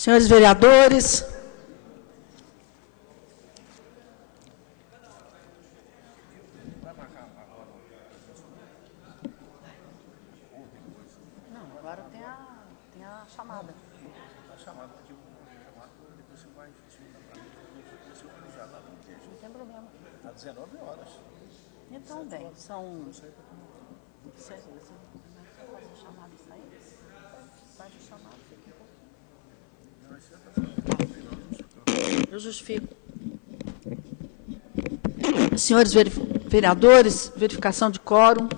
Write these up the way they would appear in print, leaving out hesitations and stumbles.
Senhores vereadores, não, agora tem a chamada. Não tem problema. Às 19 horas. Então, bem, são... Você vai fazer a chamada e sair? Faz a chamada, fica um pouco. Eu justifico. senhores vereadores, verificação de quórum.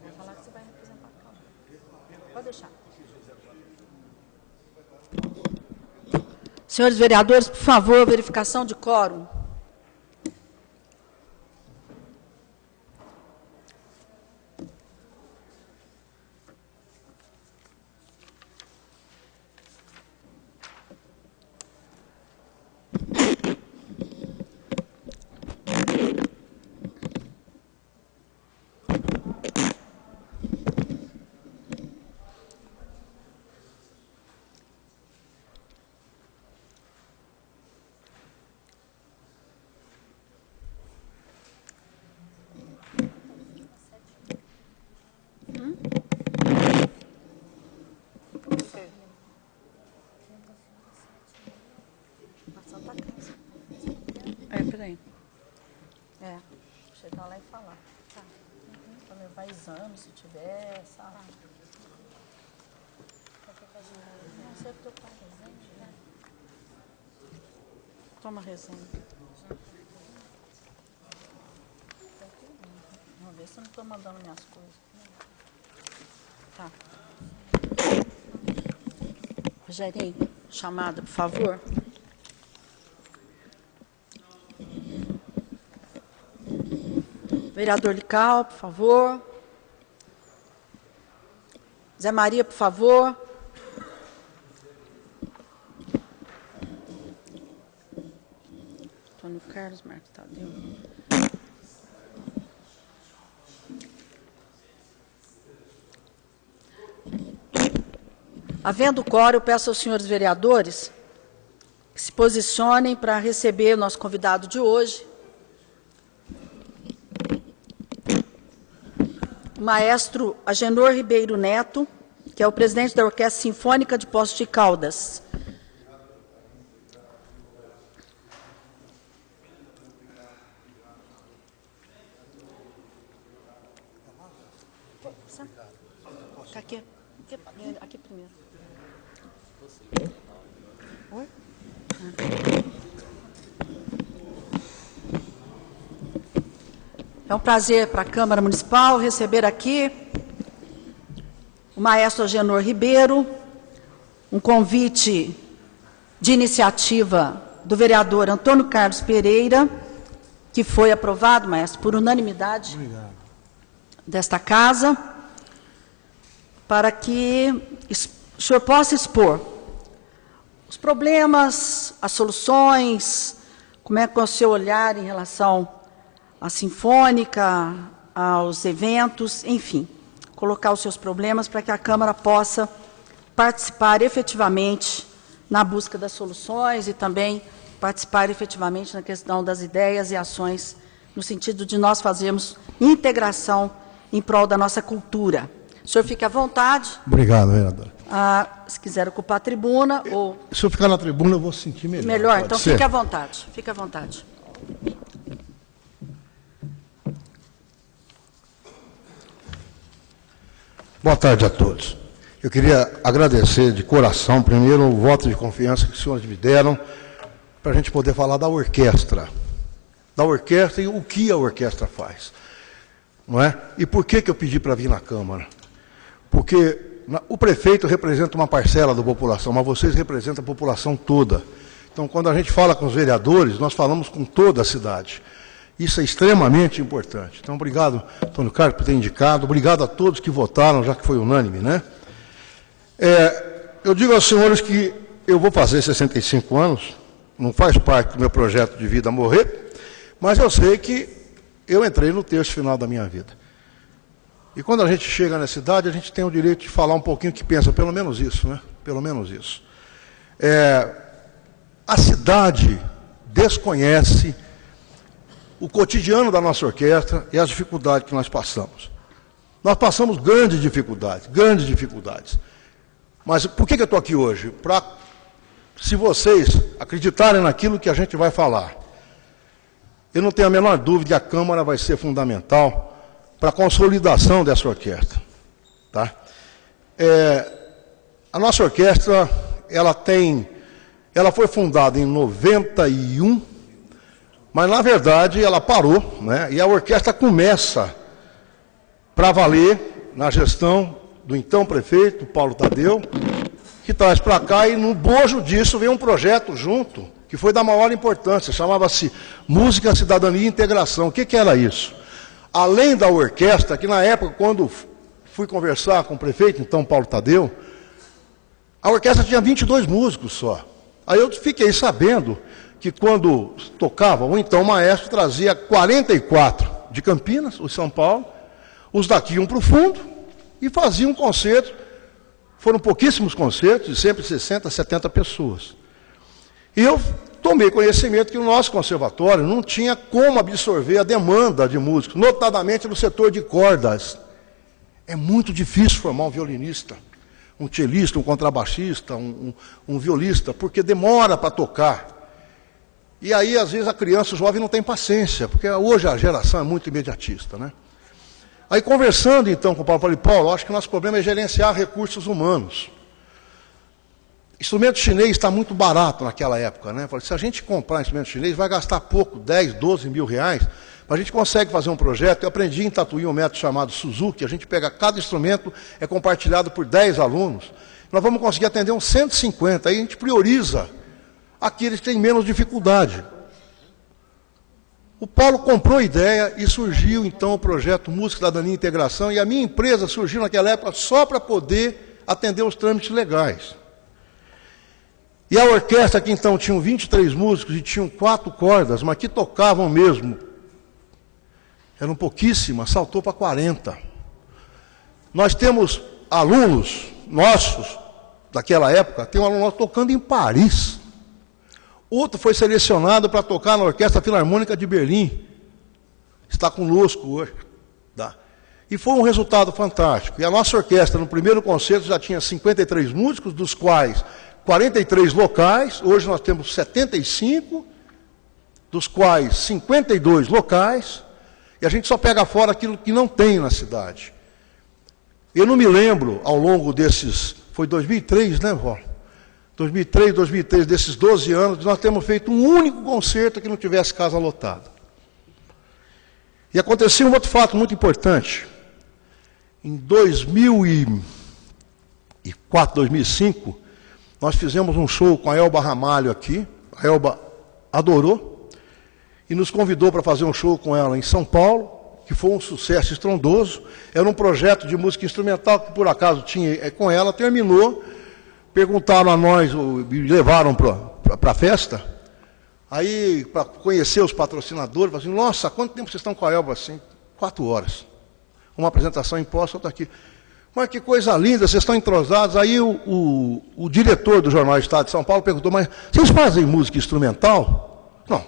Vou falar que você vai representar a Câmara. Pode deixar. Senhores vereadores, por favor, verificação de quórum. Peraí. Chegar lá e falar. Tá. Para levar exame, se tiver, sabe? Não sei porque eu estou resenha, né? Toma resenha. Vamos ver se eu não estou mandando minhas coisas. Tá. Rogerinho, chamada, por favor. Vereador Lical, por favor. Zé Maria, por favor. Antônio Carlos Marcos Tadeu. Havendo quórum, eu peço aos senhores vereadores que se posicionem para receber o nosso convidado de hoje, o maestro Agenor Ribeiro Neto, que é o presidente da Orquestra Sinfônica de Poços de Caldas. Aqui primeiro. Oi? É um prazer para a Câmara Municipal receber aqui o maestro Agenor Ribeiro, um convite de iniciativa do vereador Antônio Carlos Pereira, que foi aprovado, maestro, por unanimidade desta casa, para que o senhor possa expor os problemas, as soluções, como é que é o seu olhar em relação à Sinfônica, aos eventos, enfim, colocar os seus problemas para que a Câmara possa participar efetivamente na busca das soluções e também participar efetivamente na questão das ideias e ações, no sentido de nós fazermos integração em prol da nossa cultura. O senhor fique à vontade. Obrigado, vereadora. Se quiser ocupar a tribuna ou... Se eu ficar na tribuna, eu vou sentir melhor. Melhor, então ser? fique à vontade. Fique à vontade. Boa tarde a todos. Eu queria agradecer de coração, primeiro, o voto de confiança que os senhores me deram para a gente poder falar da orquestra. Da orquestra e o que a orquestra faz. Não é? E por que eu pedi para vir na Câmara? Porque o prefeito representa uma parcela da população, mas vocês representam a população toda. Então, quando a gente fala com os vereadores, nós falamos com toda a cidade. Isso é extremamente importante. Então, obrigado, Antônio Carlos, por ter indicado. Obrigado a todos que votaram, já que foi unânime, né? Eu digo aos senhores que eu vou fazer 65 anos, não faz parte do meu projeto de vida morrer, mas eu sei que eu entrei no terço final da minha vida. E quando a gente chega nessa idade, a gente tem o direito de falar um pouquinho o que pensa, pelo menos isso, né? Pelo menos isso. A cidade desconhece o cotidiano da nossa orquestra e as dificuldades que nós passamos. Nós passamos grandes dificuldades. Mas por que eu estou aqui hoje? Se vocês acreditarem naquilo que a gente vai falar, eu não tenho a menor dúvida que a Câmara vai ser fundamental para a consolidação dessa orquestra. Tá? A nossa orquestra, ela foi fundada em 91, mas, na verdade, ela parou, né? E a orquestra começa para valer na gestão do então prefeito, Paulo Tadeu, que traz para cá, e no bojo disso veio um projeto junto, que foi da maior importância, chamava-se Música, Cidadania e Integração. O que era isso? Além da orquestra, que na época, quando fui conversar com o prefeito, então Paulo Tadeu, a orquestra tinha 22 músicos só. Aí eu fiquei sabendo que quando tocava, o então maestro trazia 44 de Campinas, os São Paulo, os daqui iam para o fundo e faziam um concerto. Foram pouquíssimos concertos, de sempre 60, 70 pessoas. E eu tomei conhecimento que o nosso conservatório não tinha como absorver a demanda de músicos, notadamente no setor de cordas. É muito difícil formar um violinista, um cellista, um contrabaixista, um violista, porque demora para tocar. E aí, às vezes, a criança, o jovem não tem paciência, porque hoje a geração é muito imediatista, né? Aí, conversando, então, com o Paulo, falei, Paulo, acho que o nosso problema é gerenciar recursos humanos. Instrumento chinês está muito barato naquela época, né? Falei, se a gente comprar instrumento chinês, vai gastar pouco, 10, 12 mil reais, mas a gente consegue fazer um projeto. Eu aprendi em Tatuí um método chamado Suzuki, a gente pega cada instrumento, é compartilhado por 10 alunos, nós vamos conseguir atender uns 150, aí a gente prioriza aqueles que têm menos dificuldade. O Paulo comprou a ideia e surgiu, então, o projeto Música, Cidadania e Integração, e a minha empresa surgiu naquela época só para poder atender os trâmites legais. E a orquestra, que então tinham 23 músicos e tinham 4 cordas, mas que tocavam mesmo, eram pouquíssimas, saltou para 40. Nós temos alunos nossos, daquela época, tem um aluno nosso tocando em Paris. Outro foi selecionado para tocar na Orquestra Filarmônica de Berlim. Está conosco hoje. Tá? E foi um resultado fantástico. E a nossa orquestra, no primeiro concerto, já tinha 53 músicos, dos quais 43 locais. Hoje nós temos 75, dos quais 52 locais. E a gente só pega fora aquilo que não tem na cidade. Eu não me lembro, ao longo desses... Foi 2003, né, vó? 2003, desses 12 anos, nós temos feito um único concerto que não tivesse casa lotada. E aconteceu um outro fato muito importante. Em 2004, 2005, nós fizemos um show com a Elba Ramalho aqui. A Elba adorou e nos convidou para fazer um show com ela em São Paulo, que foi um sucesso estrondoso. Era um projeto de música instrumental que, por acaso, tinha com ela, terminou. Perguntaram a nós, me levaram para a festa, aí, para conhecer os patrocinadores, falaram assim, nossa, quanto tempo vocês estão com a Elba? Assim, 4 horas. Uma apresentação imposta, outra aqui. Mas que coisa linda, vocês estão entrosados. Aí o diretor do Jornal Estado de São Paulo perguntou, mas vocês fazem música instrumental? Não,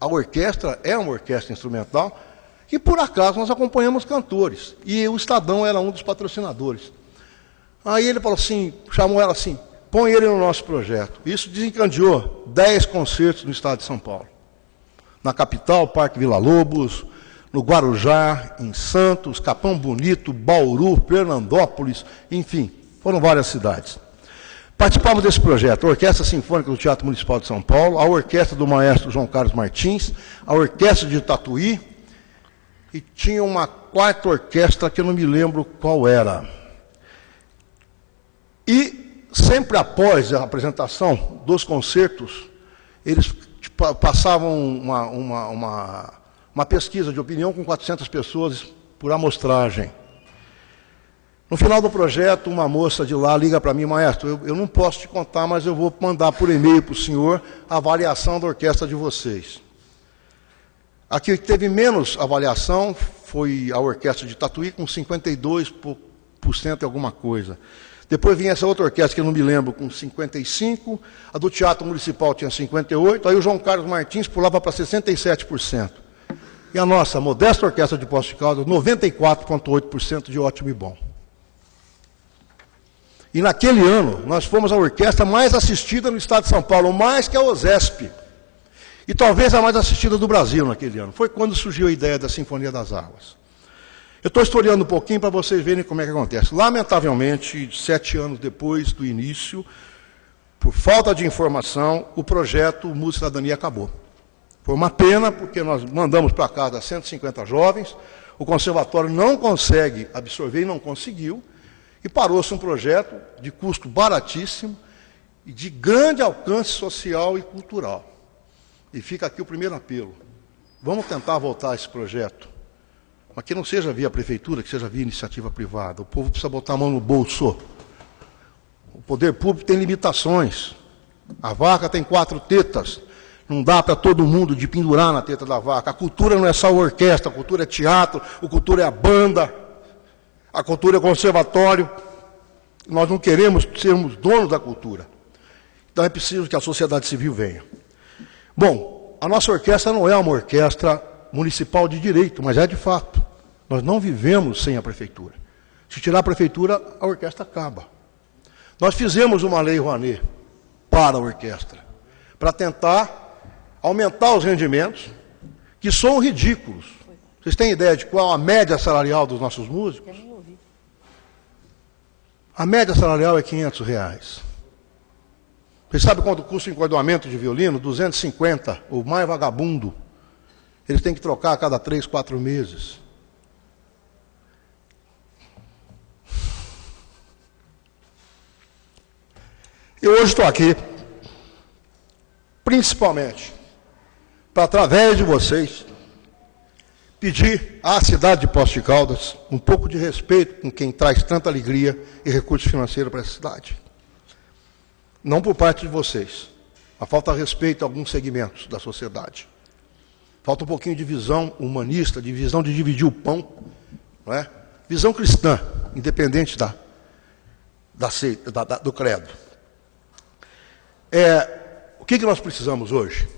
a orquestra é uma orquestra instrumental, e por acaso nós acompanhamos cantores, e o Estadão era um dos patrocinadores. Aí ele falou assim, chamou ela assim, põe ele no nosso projeto. Isso desencadeou 10 concertos no estado de São Paulo. Na capital, Parque Vila Lobos, no Guarujá, em Santos, Capão Bonito, Bauru, Fernandópolis, enfim, foram várias cidades. Participamos desse projeto, a Orquestra Sinfônica do Teatro Municipal de São Paulo, a Orquestra do Maestro João Carlos Martins, a Orquestra de Tatuí, e tinha uma 4ª orquestra que eu não me lembro qual era. E sempre após a apresentação dos concertos, eles passavam uma pesquisa de opinião com 400 pessoas por amostragem. No final do projeto, uma moça de lá liga para mim: maestro, eu não posso te contar, mas eu vou mandar por e-mail para o senhor a avaliação da orquestra de vocês. A que teve menos avaliação foi a orquestra de Tatuí, com 52% e alguma coisa. Depois vinha essa outra orquestra, que eu não me lembro, com 55%, a do Teatro Municipal tinha 58%, aí o João Carlos Martins pulava para 67%. E a nossa modesta orquestra de Poços de Caldas, 94,8% de ótimo e bom. E naquele ano, nós fomos a orquestra mais assistida no estado de São Paulo, mais que a OSESP. E talvez a mais assistida do Brasil naquele ano. Foi quando surgiu a ideia da Sinfonia das Águas. Eu estou historiando um pouquinho para vocês verem como é que acontece. Lamentavelmente, 7 anos depois do início, por falta de informação, o projeto Música e Cidadania acabou. Foi uma pena, porque nós mandamos para casa 150 jovens, o conservatório não consegue absorver e não conseguiu, e parou-se um projeto de custo baratíssimo e de grande alcance social e cultural. E fica aqui o primeiro apelo. Vamos tentar voltar a esse projeto, mas que não seja via prefeitura, que seja via iniciativa privada. O povo precisa botar a mão no bolso. O poder público tem limitações. A vaca tem 4 tetas. Não dá para todo mundo de pendurar na teta da vaca. A cultura não é só a orquestra, a cultura é teatro, a cultura é a banda, a cultura é o conservatório. Nós não queremos sermos donos da cultura. Então é preciso que a sociedade civil venha. Bom, a nossa orquestra não é uma orquestra municipal de direito, mas é de fato. Nós não vivemos sem a prefeitura. Se tirar a prefeitura, a orquestra acaba. Nós fizemos uma lei Rouanet para a orquestra, para tentar aumentar os rendimentos, que são ridículos. Vocês têm ideia de qual a média salarial dos nossos músicos? A média salarial é R$500. Vocês sabem quanto custa o encordoamento de violino? 250, o mais vagabundo. Eles têm que trocar a cada 3, 4 meses. Eu hoje estou aqui, principalmente, para, através de vocês, pedir à cidade de Poços de Caldas um pouco de respeito com quem traz tanta alegria e recurso financeiro para essa cidade. Não por parte de vocês, mas falta respeito a alguns segmentos da sociedade. Falta um pouquinho de visão humanista, de visão de dividir o pão, não é? Visão cristã, independente do credo. O que nós precisamos hoje?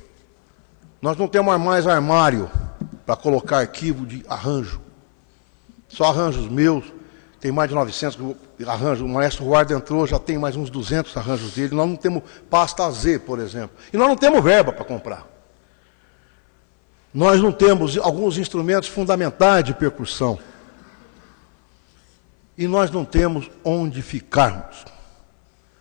Nós não temos mais armário para colocar arquivo de arranjo. Só arranjos meus, tem mais de 900 arranjos. O maestro Ruardo entrou, já tem mais uns 200 arranjos dele. Nós não temos pasta Z, por exemplo. E nós não temos verba para comprar. Nós não temos alguns instrumentos fundamentais de percussão. E nós não temos onde ficarmos.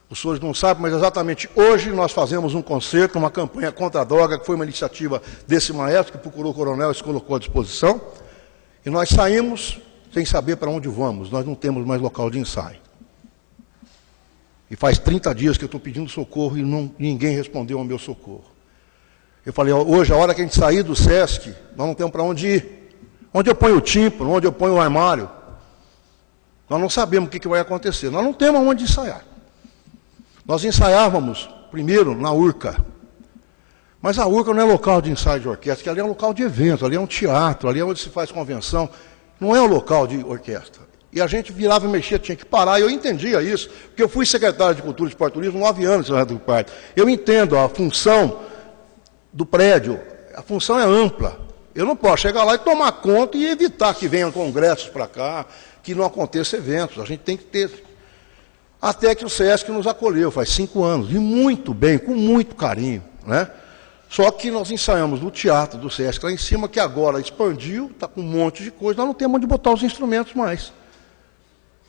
Os senhores não sabem, mas exatamente hoje nós fazemos um concerto, uma campanha contra a droga, que foi uma iniciativa desse maestro, que procurou o coronel e se colocou à disposição. E nós saímos sem saber para onde vamos. Nós não temos mais local de ensaio. E faz 30 dias que eu estou pedindo socorro e ninguém respondeu ao meu socorro. Eu falei, hoje, a hora que a gente sair do SESC, nós não temos para onde ir. Onde eu ponho o tímpano, onde eu ponho o armário? Nós não sabemos o que vai acontecer. Nós não temos onde ensaiar. Nós ensaiávamos primeiro na URCA. Mas a URCA não é local de ensaio de orquestra, que ali é um local de evento, ali é um teatro, ali é onde se faz convenção. Não é um local de orquestra. E a gente virava e mexia, tinha que parar. E eu entendia isso, porque eu fui secretário de Cultura e Esporte e Turismo 9 anos na do Parque. Eu entendo a função do prédio. A função é ampla. Eu não posso chegar lá e tomar conta e evitar que venham congressos para cá, que não aconteçam eventos. A gente tem que ter... Até que o SESC nos acolheu, faz 5 anos, e muito bem, com muito carinho, né? Só que nós ensaiamos no teatro do SESC lá em cima, que agora expandiu, está com um monte de coisa, nós não temos onde botar os instrumentos mais.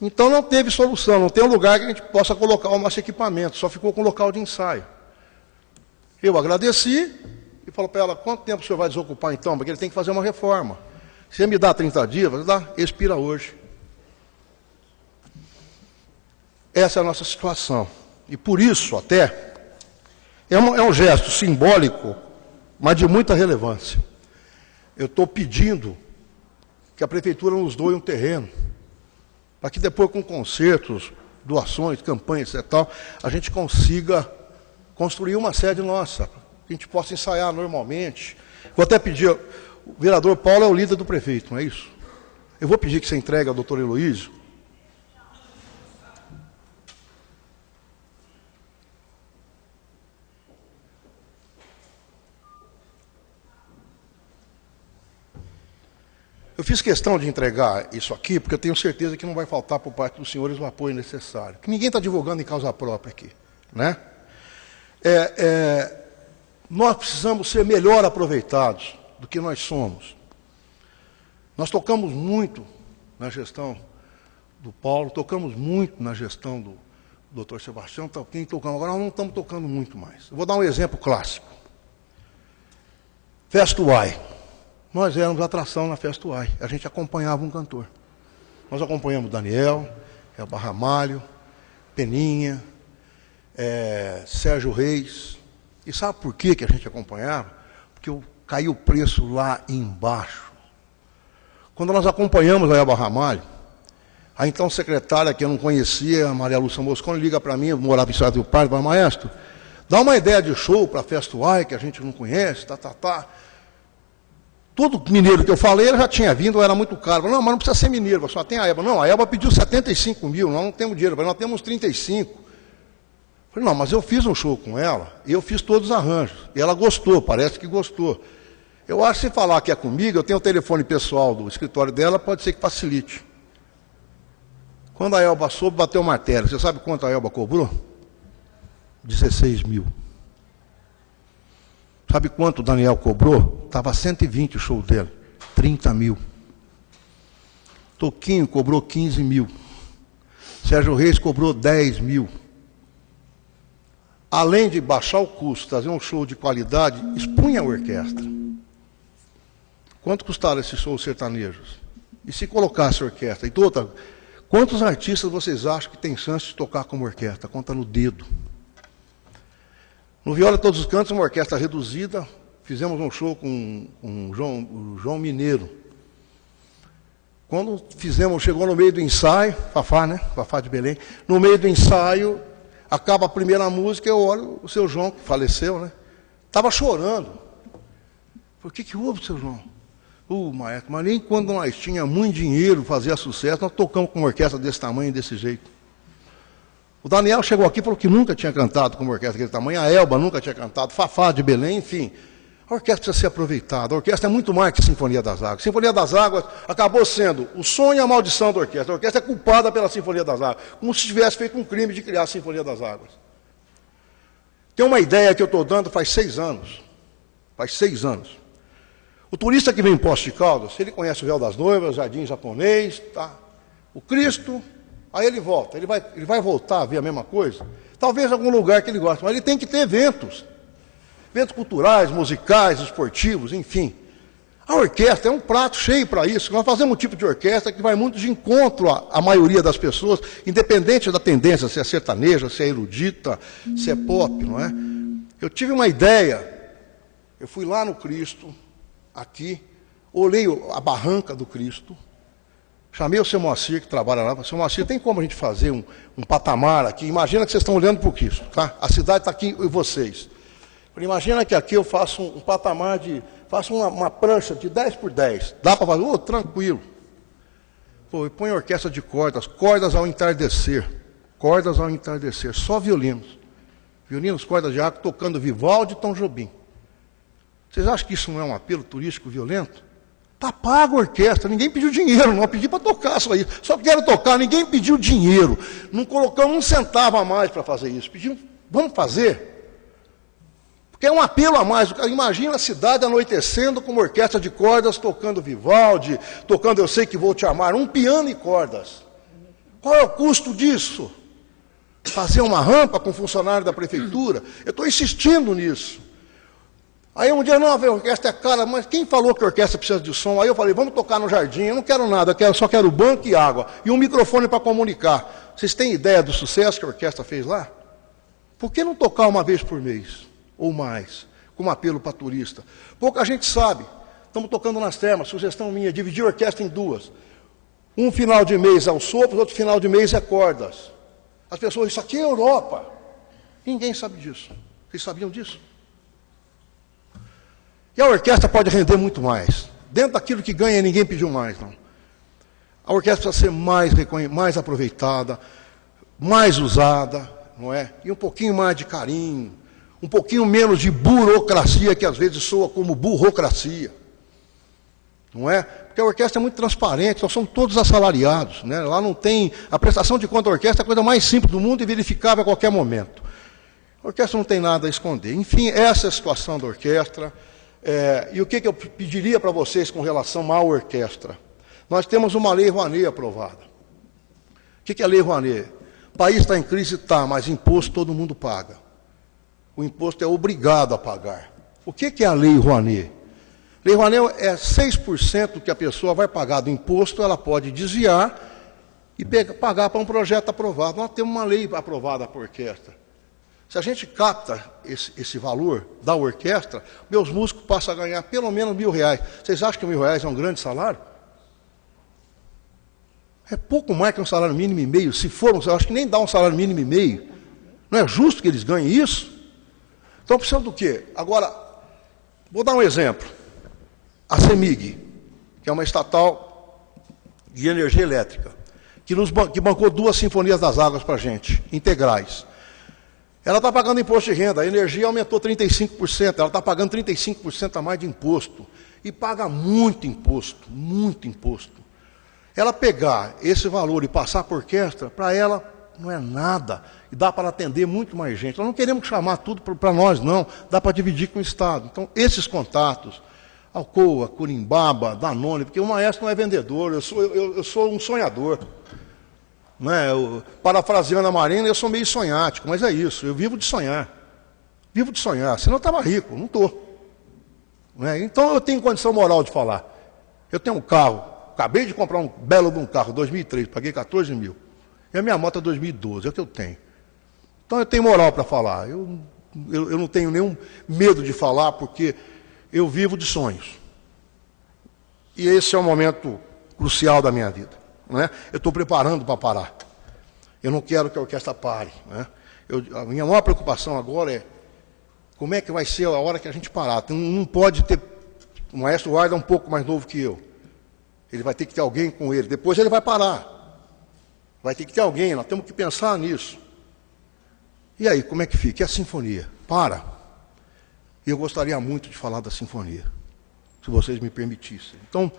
Então não teve solução, não tem um lugar que a gente possa colocar o nosso equipamento, só ficou com local de ensaio. Eu agradeci e falo para ela, quanto tempo o senhor vai desocupar então? Porque ele tem que fazer uma reforma. Se ele me dá 30 dias, vai dar, expira hoje. Essa é a nossa situação. E por isso, até, é um gesto simbólico, mas de muita relevância. Eu estou pedindo que a prefeitura nos doe um terreno para que depois, com concertos, doações, campanhas e tal, a gente consiga construir uma sede nossa, que a gente possa ensaiar normalmente. Vou até pedir, o vereador Paulo é o líder do prefeito, não é isso? Eu vou pedir que você entregue ao doutor Heloísio. Eu fiz questão de entregar isso aqui, porque eu tenho certeza que não vai faltar por parte dos senhores o apoio necessário. Que ninguém está divulgando em causa própria aqui, né? Nós precisamos ser melhor aproveitados do que nós somos. Nós tocamos muito na gestão do Paulo, tocamos muito na gestão do doutor Sebastião, quem tocamos agora, nós não estamos tocando muito mais. Eu vou dar um exemplo clássico. Festa UAI. Nós éramos atração na Festa UAI, a gente acompanhava um cantor. Nós acompanhamos Daniel, Elba Ramalho, Peninha, Sérgio Reis. E sabe por que a gente acompanhava? Porque caiu o preço lá embaixo. Quando nós acompanhamos a Elba Ramalho, a então secretária, que eu não conhecia, a Maria Lúcia Moscone, liga para mim, eu morava em Cidade do Parque, fala, maestro, dá uma ideia de show para a Festa UAI, que a gente não conhece, Todo mineiro que eu falei, ele já tinha vindo, era muito caro. Falei, não, mas não precisa ser mineiro, só tem a Elba. Não, a Elba pediu 75 mil, nós não temos dinheiro, nós temos 35. Falei, não, mas eu fiz um show com ela, e eu fiz todos os arranjos. E ela gostou, parece que gostou. Eu acho que se falar que é comigo, eu tenho o telefone pessoal do escritório dela, pode ser que facilite. Quando a Elba soube, bateu o martelo. Você sabe quanto a Elba cobrou? 16 mil. Sabe quanto o Daniel cobrou? Estava 120 o show dele. 30 mil. Toquinho cobrou 15 mil. Sérgio Reis cobrou 10 mil. Além de baixar o custo, trazer um show de qualidade, expunha a orquestra. Quanto custaram esses shows sertanejos? E se colocasse a orquestra? E outra, quantos artistas vocês acham que tem chance de tocar como orquestra? Conta no dedo. No Viola Todos os Cantos, uma orquestra reduzida, fizemos um show com o João Mineiro. Quando fizemos, chegou no meio do ensaio, Fafá, né? Fafá de Belém. No meio do ensaio, acaba a primeira música, eu olho o seu João, que faleceu, né? Estava chorando. Por que houve, seu João? Maestro, mas nem quando nós tínhamos muito dinheiro, fazia sucesso, nós tocamos com uma orquestra desse tamanho, desse jeito. O Daniel chegou aqui e falou que nunca tinha cantado com uma orquestra daquele tamanho, a Elba nunca tinha cantado, Fafá de Belém, enfim. A orquestra precisa ser aproveitada. A orquestra é muito mais que Sinfonia das Águas. Sinfonia das Águas acabou sendo o sonho e a maldição da orquestra. A orquestra é culpada pela Sinfonia das Águas, como se tivesse feito um crime de criar a Sinfonia das Águas. Tem uma ideia que eu estou dando faz 6 anos. Faz 6 anos. O turista que vem em Poços de Caldas, ele conhece o Véu das Noivas, o Jardim Japonês, tá? O Cristo, aí ele volta. Ele vai voltar a ver a mesma coisa? Talvez em algum lugar que ele gosta, mas ele tem que ter eventos. Eventos culturais, musicais, esportivos, enfim. A orquestra é um prato cheio para isso. Nós fazemos um tipo de orquestra que vai muito de encontro à maioria das pessoas, independente da tendência, se é sertaneja, se é erudita, se é pop, não é? Eu tive uma ideia, eu fui lá no Cristo, aqui, olhei a barranca do Cristo, chamei o seu Moacir, que trabalha lá, falei, seu Moacir, tem como a gente fazer um patamar aqui? Imagina que vocês estão olhando para o Cristo, tá? A cidade está aqui e vocês. Falei, imagina que aqui eu faço um patamar faço uma prancha de 10 por 10. Dá para fazer? Tranquilo. Pô, eu ponho orquestra de cordas ao entardecer. Cordas ao entardecer, só violinos. Violinos, cordas de arco, tocando Vivaldi e Tom Jobim. Vocês acham que isso não é um apelo turístico violento? Está pago a orquestra, ninguém pediu dinheiro, não pedi para tocar só isso. Só quero tocar, ninguém pediu dinheiro. Não colocamos um centavo a mais para fazer isso. Pedimos, vamos fazer? Porque é um apelo a mais. Imagina a cidade anoitecendo com uma orquestra de cordas tocando Vivaldi, tocando Eu Sei Que Vou Te Amar, um piano e cordas. Qual é o custo disso? Fazer uma rampa com funcionário da prefeitura? Eu estou insistindo nisso. Aí um dia, não, a orquestra é cara, mas quem falou que a orquestra precisa de som? Aí eu falei, vamos tocar no jardim, eu não quero nada, só quero banco e água, e um microfone para comunicar. Vocês têm ideia do sucesso que a orquestra fez lá? Por que não tocar uma vez por mês, ou mais, como apelo para turista? Pouca gente sabe, estamos tocando nas termas, sugestão minha, dividir a orquestra em duas. Um final de mês é o sopro, outro final de mês é cordas. As pessoas, isso aqui é Europa. Ninguém sabe disso. Vocês sabiam disso? E a orquestra pode render muito mais. Dentro daquilo que ganha, ninguém pediu mais, não. A orquestra precisa ser mais aproveitada, mais usada, não é? E um pouquinho mais de carinho, um pouquinho menos de burocracia, que às vezes soa como burocracia. Não é? Porque a orquestra é muito transparente, nós somos todos assalariados, né? Lá não tem... A prestação de conta da orquestra é a coisa mais simples do mundo e verificável a qualquer momento. A orquestra não tem nada a esconder. Enfim, essa é a situação da orquestra. E o que eu pediria para vocês com relação à orquestra? Nós temos uma lei Rouanet aprovada. O que é a lei Rouanet? O país está em crise, está, mas imposto todo mundo paga. O imposto é obrigado a pagar. O que é a lei Rouanet? Lei Rouanet é 6% que a pessoa vai pagar do imposto, ela pode desviar e pagar para um projeto aprovado. Nós temos uma lei aprovada para a orquestra. Se a gente capta esse valor da orquestra, meus músicos passam a ganhar pelo menos R$1.000. Vocês acham que R$1.000 é um grande salário? É pouco mais que um salário mínimo e meio. Se for, eu acho que nem dá um salário mínimo e meio. Não é justo que eles ganhem isso? Então, precisam do quê? Agora, vou dar um exemplo. A CEMIG, que é uma estatal de energia elétrica, que bancou 2 sinfonias das águas para a gente, integrais. Ela está pagando imposto de renda, a energia aumentou 35%, ela está pagando 35% a mais de imposto. E paga muito imposto, muito imposto. Ela pegar esse valor e passar para a orquestra, para ela não é nada. E dá para atender muito mais gente. Nós não queremos chamar tudo para nós, não. Dá para dividir com o Estado. Então, esses contatos, Alcoa, Curimbaba, Danone, porque o maestro não é vendedor, eu sou um sonhador. Não é? Parafraseando a Marina, eu sou meio sonhático, mas é isso, eu vivo de sonhar. Vivo de sonhar, senão eu estava rico, não estou. É? Então eu tenho condição moral de falar. Eu tenho um carro, acabei de comprar um belo de um carro, 2003, paguei 14 mil. E a minha moto é 2012, é o que eu tenho. Então eu tenho moral para falar. Eu não tenho nenhum medo de falar, porque eu vivo de sonhos. E esse é o momento crucial da minha vida. Não é? Eu estou preparando para parar. Eu não quero que a orquestra pare. Não é? A minha maior preocupação agora é como é que vai ser a hora que a gente parar. Não pode ter... O maestro Guarda é um pouco mais novo que eu. Ele vai ter que ter alguém com ele. Depois ele vai parar. Vai ter que ter alguém. Nós temos que pensar nisso. E aí, como é que fica? E a sinfonia? Para. E eu gostaria muito de falar da sinfonia, se vocês me permitissem. Então,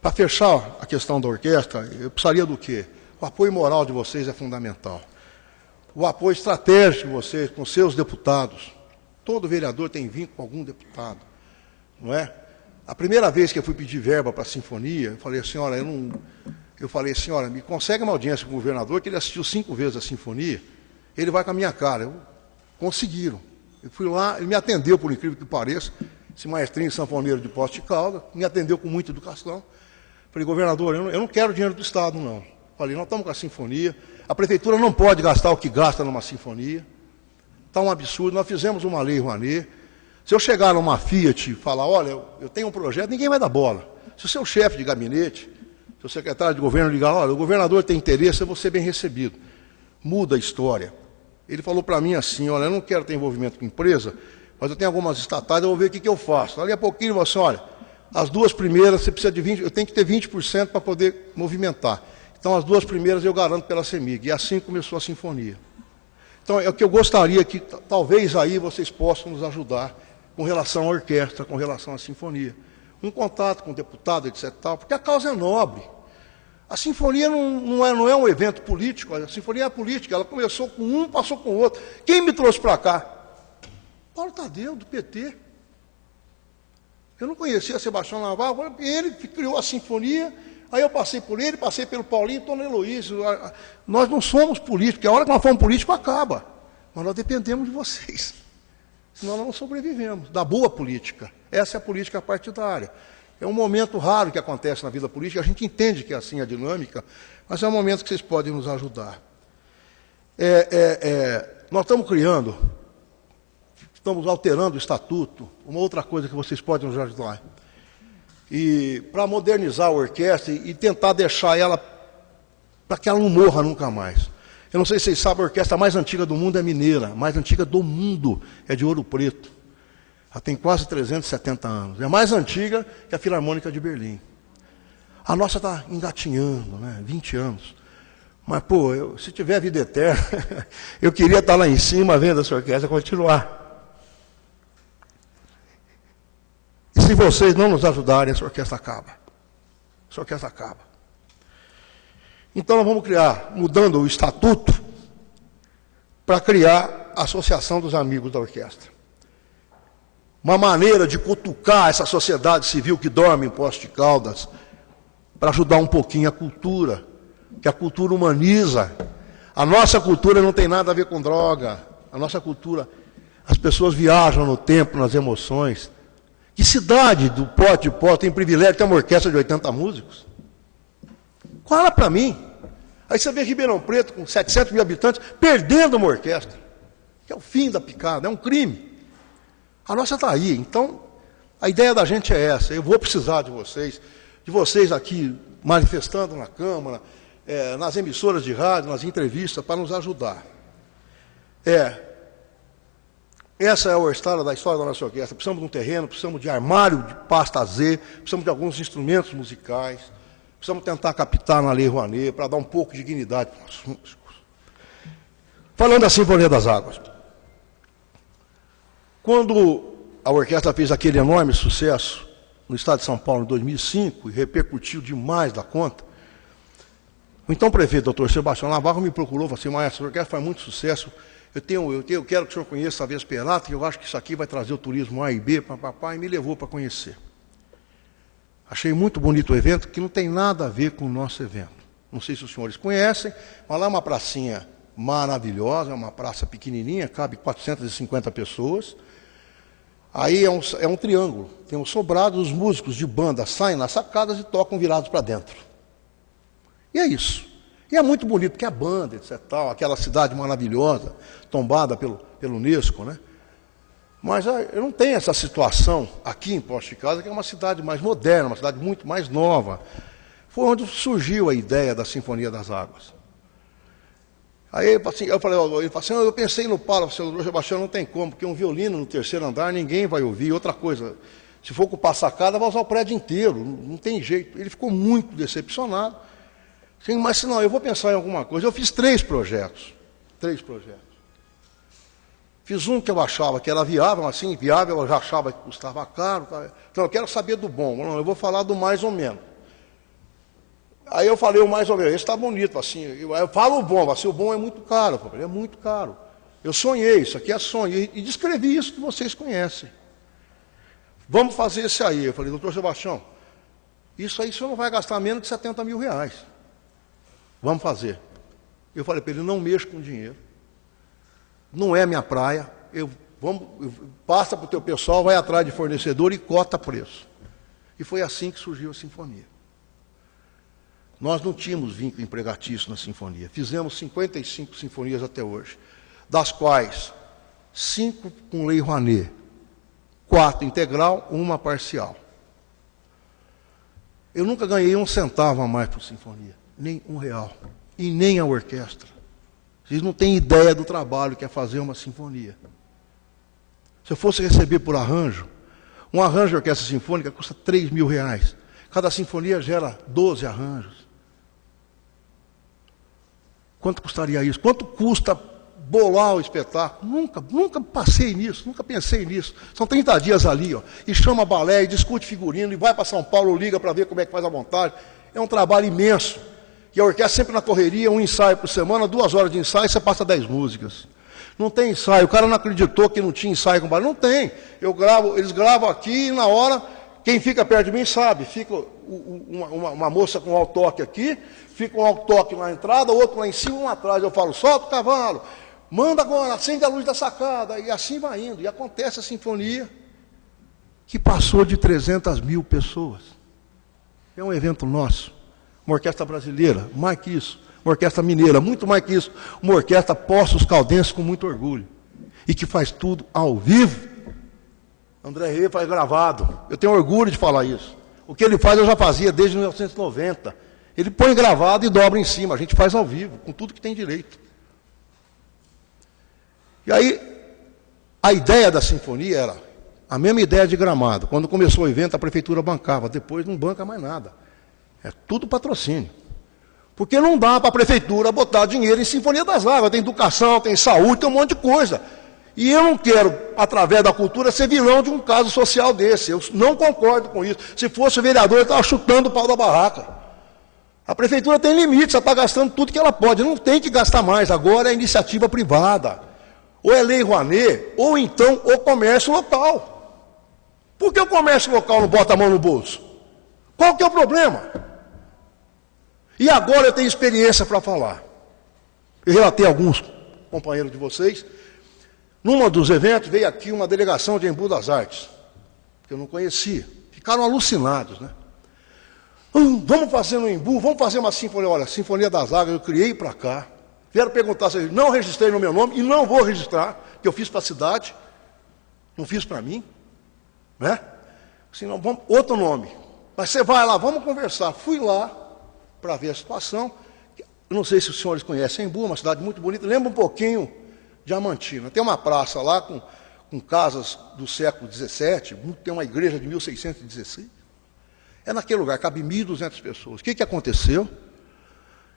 para fechar a questão da orquestra, eu precisaria do quê? O apoio moral de vocês é fundamental. O apoio estratégico de vocês, com seus deputados. Todo vereador tem vínculo com algum deputado. Não é? A primeira vez que eu fui pedir verba para a sinfonia, eu falei, senhora, me consegue uma audiência com o governador, que ele assistiu 5 vezes a sinfonia, ele vai com a minha cara. Conseguiram. Eu fui lá, ele me atendeu, por incrível que pareça, esse maestrinho sanfoneiro de Poços de Caldas, me atendeu com muita educação. Falei, governador, eu não quero dinheiro do Estado, não. Falei, nós estamos com a sinfonia, a prefeitura não pode gastar o que gasta numa sinfonia. Está um absurdo, nós fizemos uma lei Rouanet. Se eu chegar numa Fiat e falar, olha, eu tenho um projeto, ninguém vai dar bola. Se o seu chefe de gabinete, se o secretário de governo ligar, olha, o governador tem interesse, eu vou ser bem recebido. Muda a história. Ele falou para mim assim, olha, eu não quero ter envolvimento com empresa, mas eu tenho algumas estatais, eu vou ver o que eu faço. Ali a pouquinho ele falou assim, olha, as 2 primeiras você precisa de 20%, eu tenho que ter 20% para poder movimentar. Então as 2 primeiras eu garanto pela CEMIG. E assim começou a sinfonia. Então é o que eu gostaria que talvez aí vocês possam nos ajudar com relação à orquestra, com relação à sinfonia. Um contato com o deputado, etc. Porque a causa é nobre. A sinfonia não é um evento político, a sinfonia é política, ela começou com um, passou com o outro. Quem me trouxe para cá? Paulo Tadeu, do PT. Eu não conhecia Sebastião Navarro, ele que criou a sinfonia, aí eu passei por ele, passei pelo Paulinho e Dona Heloísa. Nós não somos políticos, a hora que nós formos políticos acaba. Mas nós dependemos de vocês. Senão nós não sobrevivemos da boa política. Essa é a política partidária. É um momento raro que acontece na vida política, a gente entende que é assim a dinâmica, mas é um momento que vocês podem nos ajudar. Nós estamos criando, estamos alterando o estatuto, uma outra coisa que vocês podem nos ajudar. E para modernizar a orquestra e tentar deixar ela para que ela não morra nunca mais. Eu não sei se vocês sabem, a orquestra mais antiga do mundo é mineira, a mais antiga do mundo é de Ouro Preto. Ela tem quase 370 anos. É mais antiga que a Filarmônica de Berlim. A nossa está engatinhando, né? 20 anos. Mas, pô, se tiver vida eterna, eu queria estar lá em cima vendo essa orquestra continuar. E se vocês não nos ajudarem, essa orquestra acaba. Essa orquestra acaba. Então nós vamos criar, mudando o estatuto, para criar a Associação dos Amigos da Orquestra. Uma maneira de cutucar essa sociedade civil que dorme em Poços de Caldas, para ajudar um pouquinho a cultura, que a cultura humaniza. A nossa cultura não tem nada a ver com droga. A nossa cultura, as pessoas viajam no tempo, nas emoções. Que cidade do Pote de Pó tem privilégio de ter uma orquestra de 80 músicos? Fala para mim. Aí você vê Ribeirão Preto, com 700 mil habitantes, perdendo uma orquestra. Que é o fim da picada, é um crime. A nossa está aí. Então, a ideia da gente é essa. Eu vou precisar de vocês aqui manifestando na Câmara, nas emissoras de rádio, nas entrevistas, para nos ajudar. Essa é a história da nossa orquestra. Precisamos de um terreno, precisamos de armário de pasta Z, precisamos de alguns instrumentos musicais, precisamos tentar captar na Lei Rouanet para dar um pouco de dignidade para os músicos. Falando da Sinfonia das Águas. Quando a orquestra fez aquele enorme sucesso no estado de São Paulo em 2005 e repercutiu demais da conta, o então prefeito, doutor Sebastião Navarro, me procurou e falou assim: maestro, a orquestra faz muito sucesso, eu quero que o senhor conheça a Vesperata, que eu acho que isso aqui vai trazer o turismo A e B, papapá, e me levou para conhecer. Achei muito bonito o evento, que não tem nada a ver com o nosso evento. Não sei se os senhores conhecem, mas lá é uma pracinha maravilhosa, é uma praça pequenininha, cabe 450 pessoas. Aí é um triângulo, tem um sobrado, os músicos de banda saem nas sacadas e tocam virados para dentro. E é isso. E é muito bonito, porque a banda, etc., tal, aquela cidade maravilhosa, tombada pelo Unesco, né? Mas eu não tenho essa situação aqui em Poços de Caldas, que é uma cidade mais moderna, uma cidade muito mais nova. Foi onde surgiu a ideia da Sinfonia das Águas. Aí eu falei, ele falou assim: eu pensei no Paulo, doutor Sebastião, não tem como, porque um violino no terceiro andar ninguém vai ouvir. Outra coisa, se for ocupar a sacada, vai usar o prédio inteiro, não tem jeito. Ele ficou muito decepcionado. Sim, mas não, eu vou pensar em alguma coisa. Eu fiz 3 projetos. Fiz um que eu achava que era viável, assim, inviável, eu já achava que custava caro. Então, eu quero saber do bom. Não, eu vou falar do mais ou menos. Aí eu falei o mais ou menos, esse está bonito, assim. Eu falo o bom, assim, o bom é muito caro. Eu falei, é muito caro. Eu sonhei, isso aqui é sonho. E descrevi isso que vocês conhecem. Vamos fazer esse aí. Eu falei, doutor Sebastião, isso aí o senhor não vai gastar menos de 70 mil reais. Vamos fazer. Eu falei para ele, não mexo com dinheiro. Não é minha praia. Passa para o teu pessoal, vai atrás de fornecedor e cota preço. E foi assim que surgiu a Sinfonia. Nós não tínhamos vínculo empregatício na Sinfonia. Fizemos 55 sinfonias até hoje, das quais 5 com Lei Rouanet, 4 integral, 1 parcial. Eu nunca ganhei um centavo a mais por sinfonia, nem R$1, e nem a orquestra. Vocês não têm ideia do trabalho que é fazer uma sinfonia. Se eu fosse receber por arranjo, um arranjo de orquestra sinfônica custa R$3 mil. Cada sinfonia gera 12 arranjos. Quanto custaria isso? Quanto custa bolar o espetáculo? Nunca passei nisso, nunca pensei nisso. São 30 dias ali, ó, e chama balé, e discute figurino, e vai para São Paulo, liga para ver como é que faz a montagem. É um trabalho imenso. E a orquestra sempre na correria, um ensaio por semana, 2 horas de ensaio, você passa 10 músicas. Não tem ensaio, o cara não acreditou que não tinha ensaio com balé. Não tem. Eles gravam aqui e na hora, quem fica perto de mim sabe. Fica uma moça com um altoque aqui, fica um altoque na entrada, outro lá em cima, um atrás. Eu falo, solta o cavalo, manda agora, acende a luz da sacada, e assim vai indo. E acontece a sinfonia, que passou de 300 mil pessoas. É um evento nosso. Uma orquestra brasileira, mais que isso. Uma orquestra mineira, muito mais que isso. Uma orquestra Poços Caldenses com muito orgulho. E que faz tudo ao vivo. André Rey faz gravado. Eu tenho orgulho de falar isso. O que ele faz eu já fazia desde 1990. Ele põe gravado e dobra em cima, a gente faz ao vivo, com tudo que tem direito. E aí, a ideia da sinfonia era a mesma ideia de Gramado. Quando começou o evento, a prefeitura bancava, depois não banca mais nada. É tudo patrocínio. Porque não dá para a prefeitura botar dinheiro em Sinfonia das Águas, tem educação, tem saúde, tem um monte de coisa. E eu não quero, através da cultura, ser vilão de um caso social desse. Eu não concordo com isso. Se fosse o vereador, ele estava chutando o pau da barraca. A prefeitura tem limite, ela está gastando tudo que ela pode. Não tem que gastar mais, agora é iniciativa privada. Ou é lei Rouanet, ou então o comércio local. Por que o comércio local não bota a mão no bolso? Qual que é o problema? E agora eu tenho experiência para falar. Eu relatei a alguns companheiros de vocês. Num dos eventos veio aqui uma delegação de Embu das Artes, que eu não conhecia. Ficaram alucinados, né? Vamos fazer no Embu, vamos fazer uma sinfonia. Olha, Sinfonia das Águas eu criei para cá. Vieram perguntar se eu não registrei no meu nome, e não vou registrar, que eu fiz para a cidade, não fiz para mim, né? Senão, vamos, outro nome. Mas você vai lá, vamos conversar. Fui lá para ver a situação. Eu não sei se os senhores conhecem Embu, uma cidade muito bonita, lembra um pouquinho Diamantina. Tem uma praça lá com casas do século XVII, tem uma igreja de 1616. É naquele lugar, cabe 1.200 pessoas. O que aconteceu?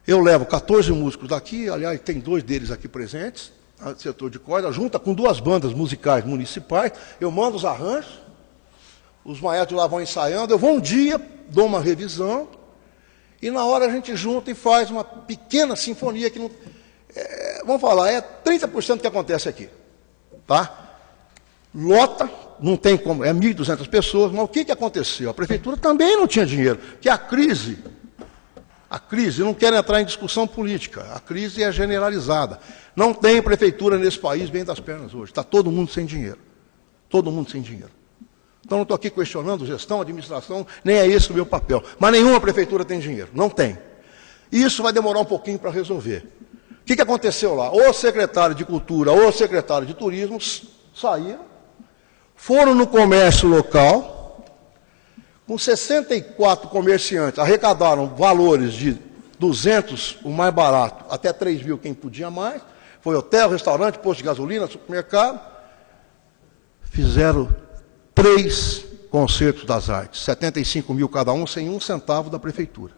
Eu levo 14 músicos daqui, aliás, tem 2 deles aqui presentes, setor de corda, junta com 2 bandas musicais municipais, eu mando os arranjos, os maestros lá vão ensaiando, eu vou um dia, dou uma revisão, e na hora a gente junta e faz uma pequena sinfonia que não... vamos falar, é 30% do que acontece aqui. Tá? Lota, não tem como, é 1.200 pessoas, mas o que aconteceu? A prefeitura também não tinha dinheiro, porque a crise, eu não quero entrar em discussão política, a crise é generalizada. Não tem prefeitura nesse país bem das pernas hoje, está todo mundo sem dinheiro. Todo mundo sem dinheiro. Então não estou aqui questionando gestão, administração, nem é esse o meu papel. Mas nenhuma prefeitura tem dinheiro, não tem. E isso vai demorar um pouquinho para resolver. O que aconteceu lá? O secretário de Cultura ou o secretário de Turismo saíram, foram no comércio local, com 64 comerciantes, arrecadaram valores de 200, o mais barato, até 3 mil, quem podia mais. Foi hotel, restaurante, posto de gasolina, supermercado. Fizeram 3 concertos das artes, 75 mil cada um, sem 1 centavo da prefeitura.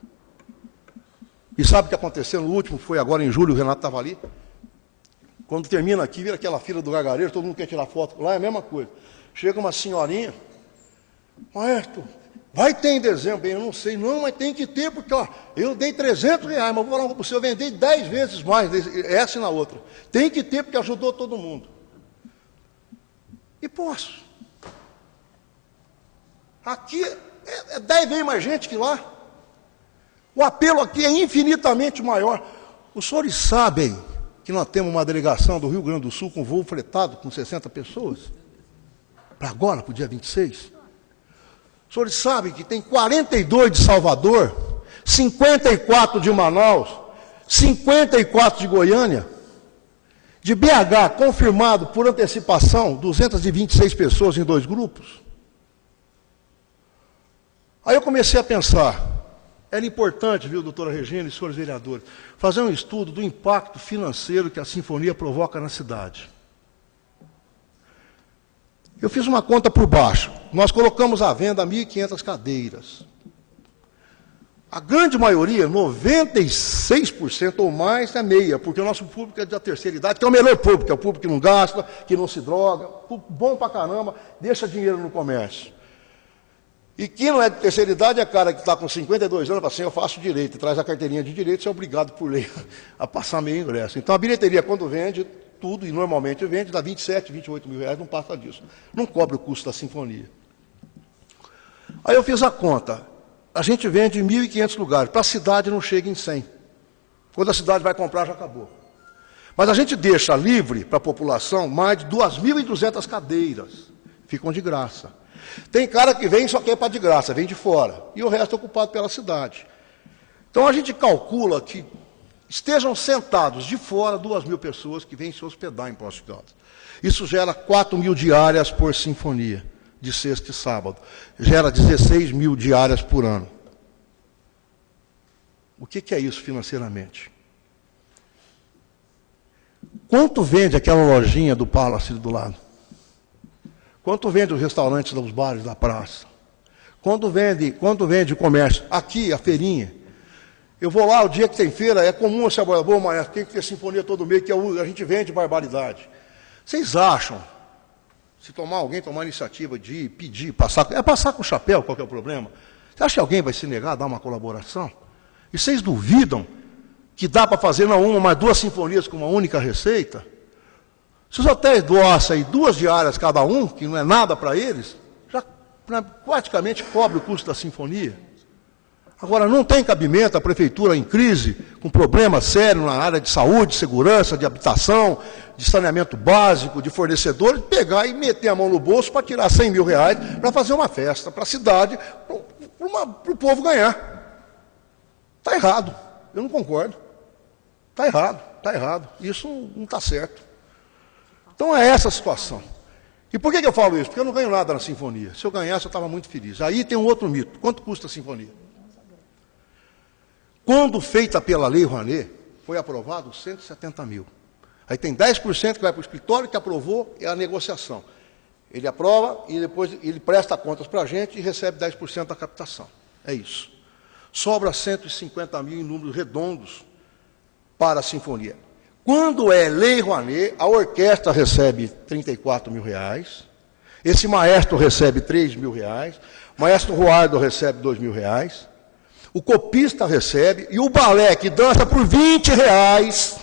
E sabe o que aconteceu no último? Foi agora em julho, o Renato estava ali. Quando termina aqui, vira aquela fila do gargarejo, todo mundo quer tirar foto. Lá é a mesma coisa. Chega uma senhorinha, maestro, vai ter em dezembro? Bem, eu não sei, não, mas tem que ter, porque ó, eu dei R$300, mas vou falar para você, eu vendi 10 vezes mais, essa e na outra. Tem que ter, porque ajudou todo mundo. E posso. Aqui é 10 vezes mais gente que lá. O apelo aqui é infinitamente maior. Os senhores sabem que nós temos uma delegação do Rio Grande do Sul com voo fretado com 60 pessoas? Para agora, para o dia 26? Os senhores sabem que tem 42 de Salvador, 54 de Manaus, 54 de Goiânia, de BH, confirmado por antecipação, 226 pessoas em 2 grupos. Aí eu comecei a pensar, era importante, viu, doutora Regina e senhores vereadores, fazer um estudo do impacto financeiro que a sinfonia provoca na cidade. Eu fiz uma conta por baixo. Nós colocamos à venda 1.500 cadeiras. A grande maioria, 96% ou mais, é meia, porque o nosso público é da terceira idade, que é o melhor público, é o público que não gasta, que não se droga, bom pra caramba, deixa dinheiro no comércio. E quem não é de terceira idade é cara que está com 52 anos, fala assim, eu faço direito, traz a carteirinha de direito, você é obrigado por lei a passar meio ingresso. Então a bilheteria, quando vende tudo, e normalmente vende, dá 27, 28 mil reais, não passa disso. Não cobre o custo da sinfonia. Aí eu fiz a conta. A gente vende em 1.500 lugares. Para a cidade não chega em 100. Quando a cidade vai comprar, já acabou. Mas a gente deixa livre para a população mais de 2.200 cadeiras. Ficam de graça. Tem cara que vem só quer para de graça, vem de fora. E o resto é ocupado pela cidade. Então a gente calcula que estejam sentados de fora 2.000 pessoas que vêm se hospedar em Poços de Caldas. Isso gera 4.000 diárias por sinfonia, de sexta e sábado. Gera 16.000 diárias por ano. O que é isso financeiramente? Quanto vende aquela lojinha do Palace do lado? Quanto vende os restaurantes dos bares da praça? Quanto vende o comércio? Aqui, a feirinha. Eu vou lá, o dia que tem feira, é comum essa boa, mas tem que ter sinfonia todo mês, que a gente vende barbaridade. Vocês acham, se alguém tomar a iniciativa de pedir, passar com o chapéu, qual que é o problema? Você acha que alguém vai se negar a dar uma colaboração? E vocês duvidam que dá para fazer não uma, mas 2 sinfonias com uma única receita? Se os hotéis doassem 2 diárias cada um, que não é nada para eles, já praticamente cobre o custo da sinfonia. Agora, não tem cabimento a prefeitura em crise, com problemas sérios na área de saúde, segurança, de habitação, de saneamento básico, de fornecedores, pegar e meter a mão no bolso para tirar 100 mil reais para fazer uma festa para a cidade, para o povo ganhar. Está errado, eu não concordo. Está errado, isso não está certo. Então é essa a situação. E por que eu falo isso? Porque eu não ganho nada na sinfonia. Se eu ganhasse, eu estava muito feliz. Aí tem um outro mito. Quanto custa a sinfonia? Quando feita pela Lei Rouanet, foi aprovado 170 mil. Aí tem 10% que vai para o escritório, que aprovou, é a negociação. Ele aprova e depois ele presta contas para a gente e recebe 10% da captação. É isso. Sobra 150 mil em números redondos para a sinfonia. Quando é Lei Rouanet, a orquestra recebe 34 mil reais, esse maestro recebe 3 mil reais, o maestro Roardo recebe 2 mil reais, o copista recebe, e o balé que dança por 20 reais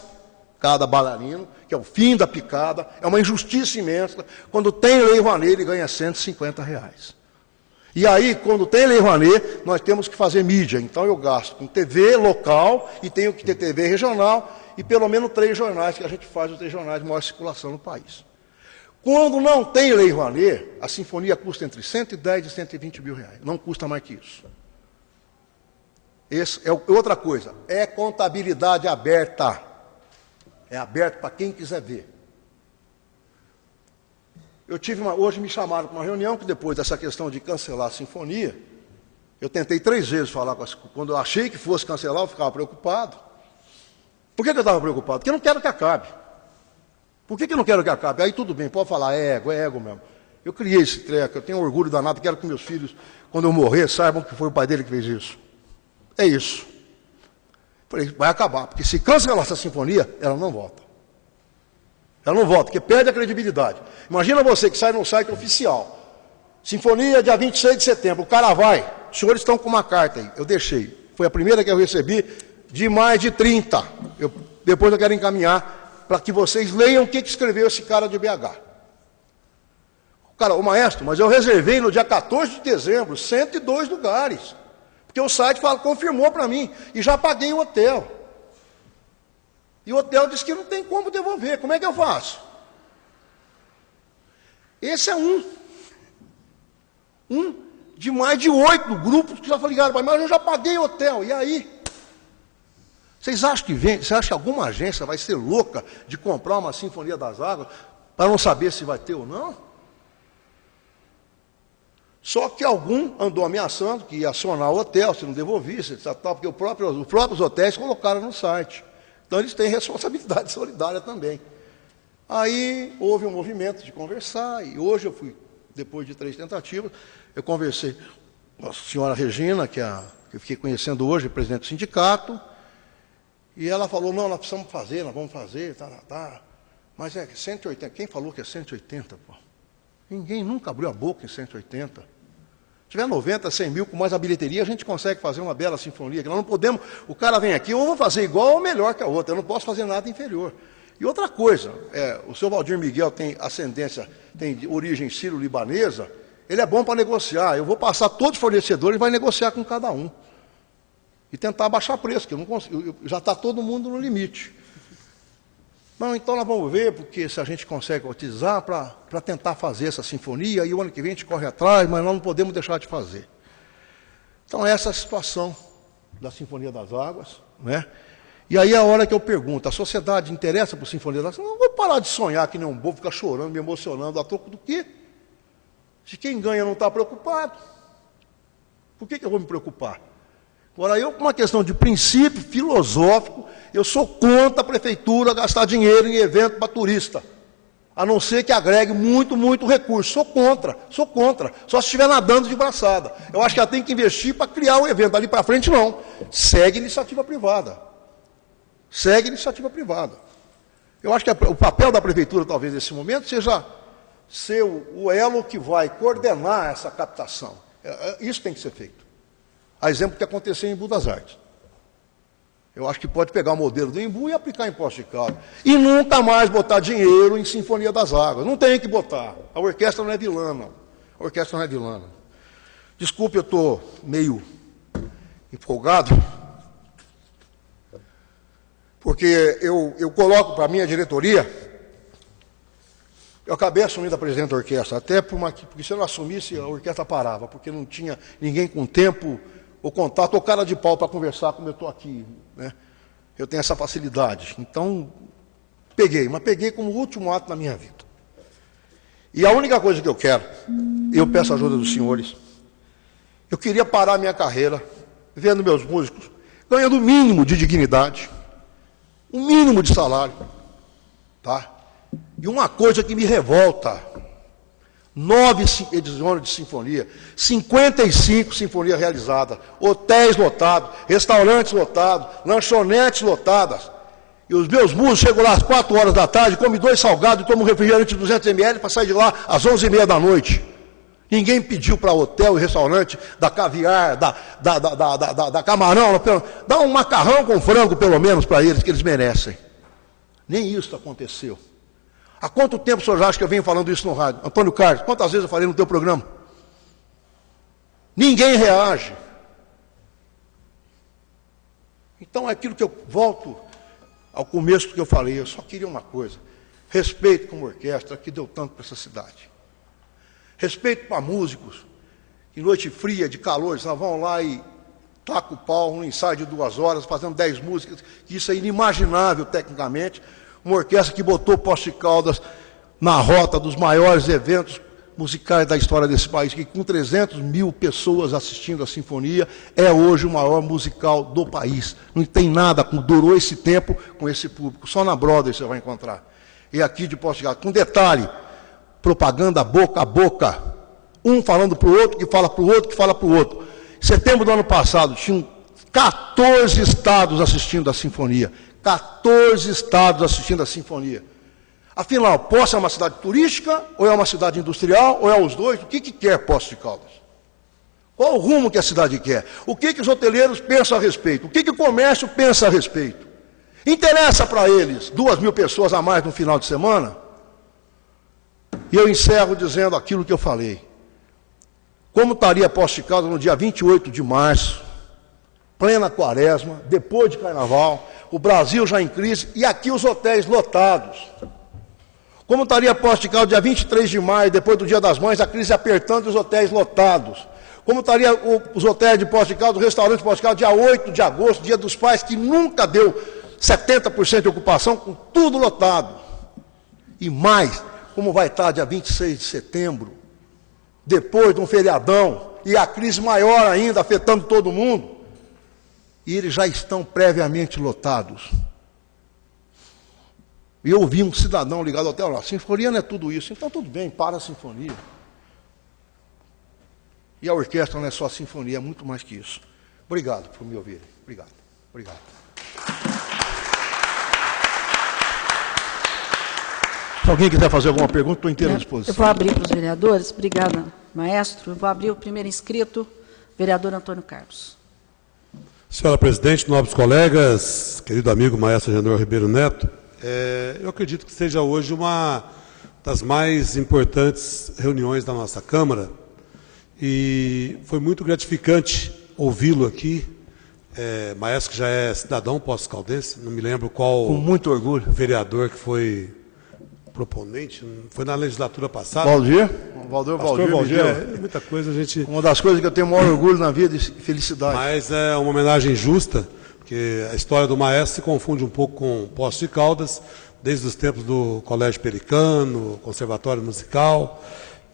cada bailarino, que é o fim da picada, é uma injustiça imensa. Quando tem Lei Rouanet, ele ganha 150 reais. E aí, quando tem Lei Rouanet, nós temos que fazer mídia. Então eu gasto com TV local e tenho que ter TV regional e pelo menos 3 jornais, que a gente faz os 3 jornais de maior circulação no país. Quando não tem Lei Rouanet, a sinfonia custa entre 110 e 120 mil reais. Não custa mais que isso. Outra coisa, é contabilidade aberta. É aberto para quem quiser ver. Hoje me chamaram para uma reunião, que depois dessa questão de cancelar a sinfonia, eu tentei 3 vezes falar quando eu achei que fosse cancelar, eu ficava preocupado. Por que eu estava preocupado? Porque eu não quero que acabe. Por que eu não quero que acabe? Aí tudo bem, pode falar, é ego mesmo. Eu criei esse treco, eu tenho orgulho danado, quero que meus filhos, quando eu morrer, saibam que foi o pai dele que fez isso. É isso. Falei, vai acabar, porque se cancelar essa sinfonia, ela não volta. Ela não volta, porque perde a credibilidade. Imagina você que sai no site oficial. Sinfonia, dia 26 de setembro, o cara vai. Os senhores estão com uma carta aí, eu deixei. Foi a primeira que eu recebi, de mais de 30. Depois eu quero encaminhar para que vocês leiam o que escreveu esse cara de BH. O maestro, mas eu reservei no dia 14 de dezembro, 102 lugares. Porque o site confirmou para mim, e já paguei o hotel. E o hotel disse que não tem como devolver, como é que eu faço? Esse é um de mais de 8 grupos que já ligaram, mas eu já paguei o hotel, e aí? Vocês acham que alguma agência vai ser louca de comprar uma Sinfonia das Águas para não saber se vai ter ou não? Só que algum andou ameaçando que ia acionar o hotel se não devolvisse, porque os próprios hotéis colocaram no site. Então eles têm responsabilidade solidária também. Aí houve um movimento de conversar, e hoje eu fui, depois de 3 tentativas, eu conversei com a senhora Regina, que eu fiquei conhecendo hoje, presidente do sindicato, e ela falou, não, nós precisamos fazer, nós vamos fazer, mas é 180, quem falou que é 180, pô? Ninguém nunca abriu a boca em 180. Se tiver 90, 100 mil, com mais a bilheteria, a gente consegue fazer uma bela sinfonia, que nós não podemos, o cara vem aqui, ou vou fazer igual ou melhor que a outra, eu não posso fazer nada inferior. E outra coisa, o senhor Valdir Miguel tem ascendência, tem origem sírio-libanesa, ele é bom para negociar, eu vou passar todos os fornecedores e vai negociar com cada um. E tentar baixar preço, que eu não consigo, já está todo mundo no limite. Não, então nós vamos ver, porque se a gente consegue utilizar para tentar fazer essa sinfonia, e o ano que vem a gente corre atrás, mas nós não podemos deixar de fazer. Então, essa é a situação da Sinfonia das Águas, né? E aí é a hora que eu pergunto, a sociedade interessa por Sinfonia das Águas? Não vou parar de sonhar que nem um bobo, ficar chorando, me emocionando, a troco do quê? Se quem ganha não está preocupado, por que eu vou me preocupar? Agora, eu, com uma questão de princípio filosófico, eu sou contra a prefeitura gastar dinheiro em evento para turista, a não ser que agregue muito recurso. Sou contra. Só se estiver nadando de braçada. Eu acho que ela tem que investir para criar o evento. Dali para frente, não. Segue iniciativa privada. Eu acho que o papel da prefeitura, talvez, nesse momento, seja ser o elo que vai coordenar essa captação. Isso tem que ser feito. A exemplo do que aconteceu em Embu das Artes. Eu acho que pode pegar o modelo do Embu e aplicar em Poços de Caldas. E nunca mais botar dinheiro em Sinfonia das Águas. Não tem que botar. A orquestra não é vilã, não. Desculpe, eu estou meio empolgado, porque eu coloco para a minha diretoria, eu acabei assumindo a presidente da orquestra, até porque se eu não assumisse, a orquestra parava, porque não tinha ninguém com tempo, ou contato, ou cara de pau para conversar como eu estou aqui, né? Eu tenho essa facilidade. Então, peguei como último ato na minha vida. E a única coisa que eu quero, eu peço a ajuda dos senhores, eu queria parar minha carreira, vendo meus músicos, ganhando o mínimo de dignidade, o mínimo de salário, tá? E uma coisa que me revolta, 9 edições de sinfonia, 55 sinfonias realizadas, hotéis lotados, restaurantes lotados, lanchonetes lotadas. E os meus músicos chegam lá às 4 horas da tarde, comem 2 salgados e tomam um refrigerante de 200 ml para sair de lá às 11h30 da noite. Ninguém pediu para hotel e restaurante da caviar, da camarão, dá um macarrão com frango pelo menos para eles, que eles merecem. Nem isso aconteceu. Há quanto tempo o senhor já acha que eu venho falando isso no rádio? Antônio Carlos, quantas vezes eu falei no teu programa? Ninguém reage. Então é aquilo que eu volto ao começo que eu falei, eu só queria uma coisa, respeito como orquestra que deu tanto para essa cidade. Respeito para músicos, que noite fria, de calor, eles vão lá e tacam o pau, um ensaio de 2 horas, fazendo 10 músicas, que isso é inimaginável tecnicamente. Uma orquestra que botou Poços de Caldas na rota dos maiores eventos musicais da história desse país, que com 300 mil pessoas assistindo a sinfonia, é hoje o maior musical do país. Não tem nada, durou esse tempo com esse público, só na Broadway você vai encontrar. E aqui de Poços de Caldas, com detalhe, propaganda boca a boca, um falando para o outro, que fala para o outro, que fala para o outro. Em setembro do ano passado, tinham 14 estados assistindo a sinfonia. 14 estados assistindo a sinfonia. Afinal, Poços é uma cidade turística, ou é uma cidade industrial, ou é os dois? O que quer Poços de Caldas? Qual o rumo que a cidade quer? O que os hoteleiros pensam a respeito? O que o comércio pensa a respeito? Interessa para eles 2.000 pessoas a mais no final de semana? E eu encerro dizendo aquilo que eu falei. Como estaria Poços de Caldas no dia 28 de março, plena quaresma, depois de carnaval, o Brasil já em crise, e aqui os hotéis lotados. Como estaria Poços de Caldas dia 23 de maio, depois do Dia das Mães, a crise apertando e os hotéis lotados. Como estaria os hotéis de Poços de Caldas, o restaurante de Poços de Caldas, dia 8 de agosto, Dia dos Pais, que nunca deu 70% de ocupação, com tudo lotado. E mais, como vai estar dia 26 de setembro, depois de um feriadão, e a crise maior ainda, afetando todo mundo. E eles já estão previamente lotados. E eu ouvi um cidadão ligado ao hotel, a sinfonia não é tudo isso. Então tudo bem, para a sinfonia. E a orquestra não é só a sinfonia, é muito mais que isso. Obrigado por me ouvirem. Obrigado. Se alguém quiser fazer alguma pergunta, estou inteiro à disposição. Eu vou abrir para os vereadores. Obrigada, maestro. Eu vou abrir o primeiro inscrito, vereador Antônio Carlos. Senhora presidente, nobres colegas, querido amigo maestro Agenor Ribeiro Neto, eu acredito que seja hoje uma das mais importantes reuniões da nossa Câmara e foi muito gratificante ouvi-lo aqui, maestro que já é cidadão poços-caldense, não me lembro qual com muito orgulho. O vereador que foi proponente, foi na legislatura passada. Valdir, muita coisa a gente... Uma das coisas que eu tenho maior orgulho na vida e felicidade. Mas é uma homenagem justa, porque a história do maestro se confunde um pouco com Poços de Caldas, desde os tempos do Colégio Pericano, Conservatório Musical,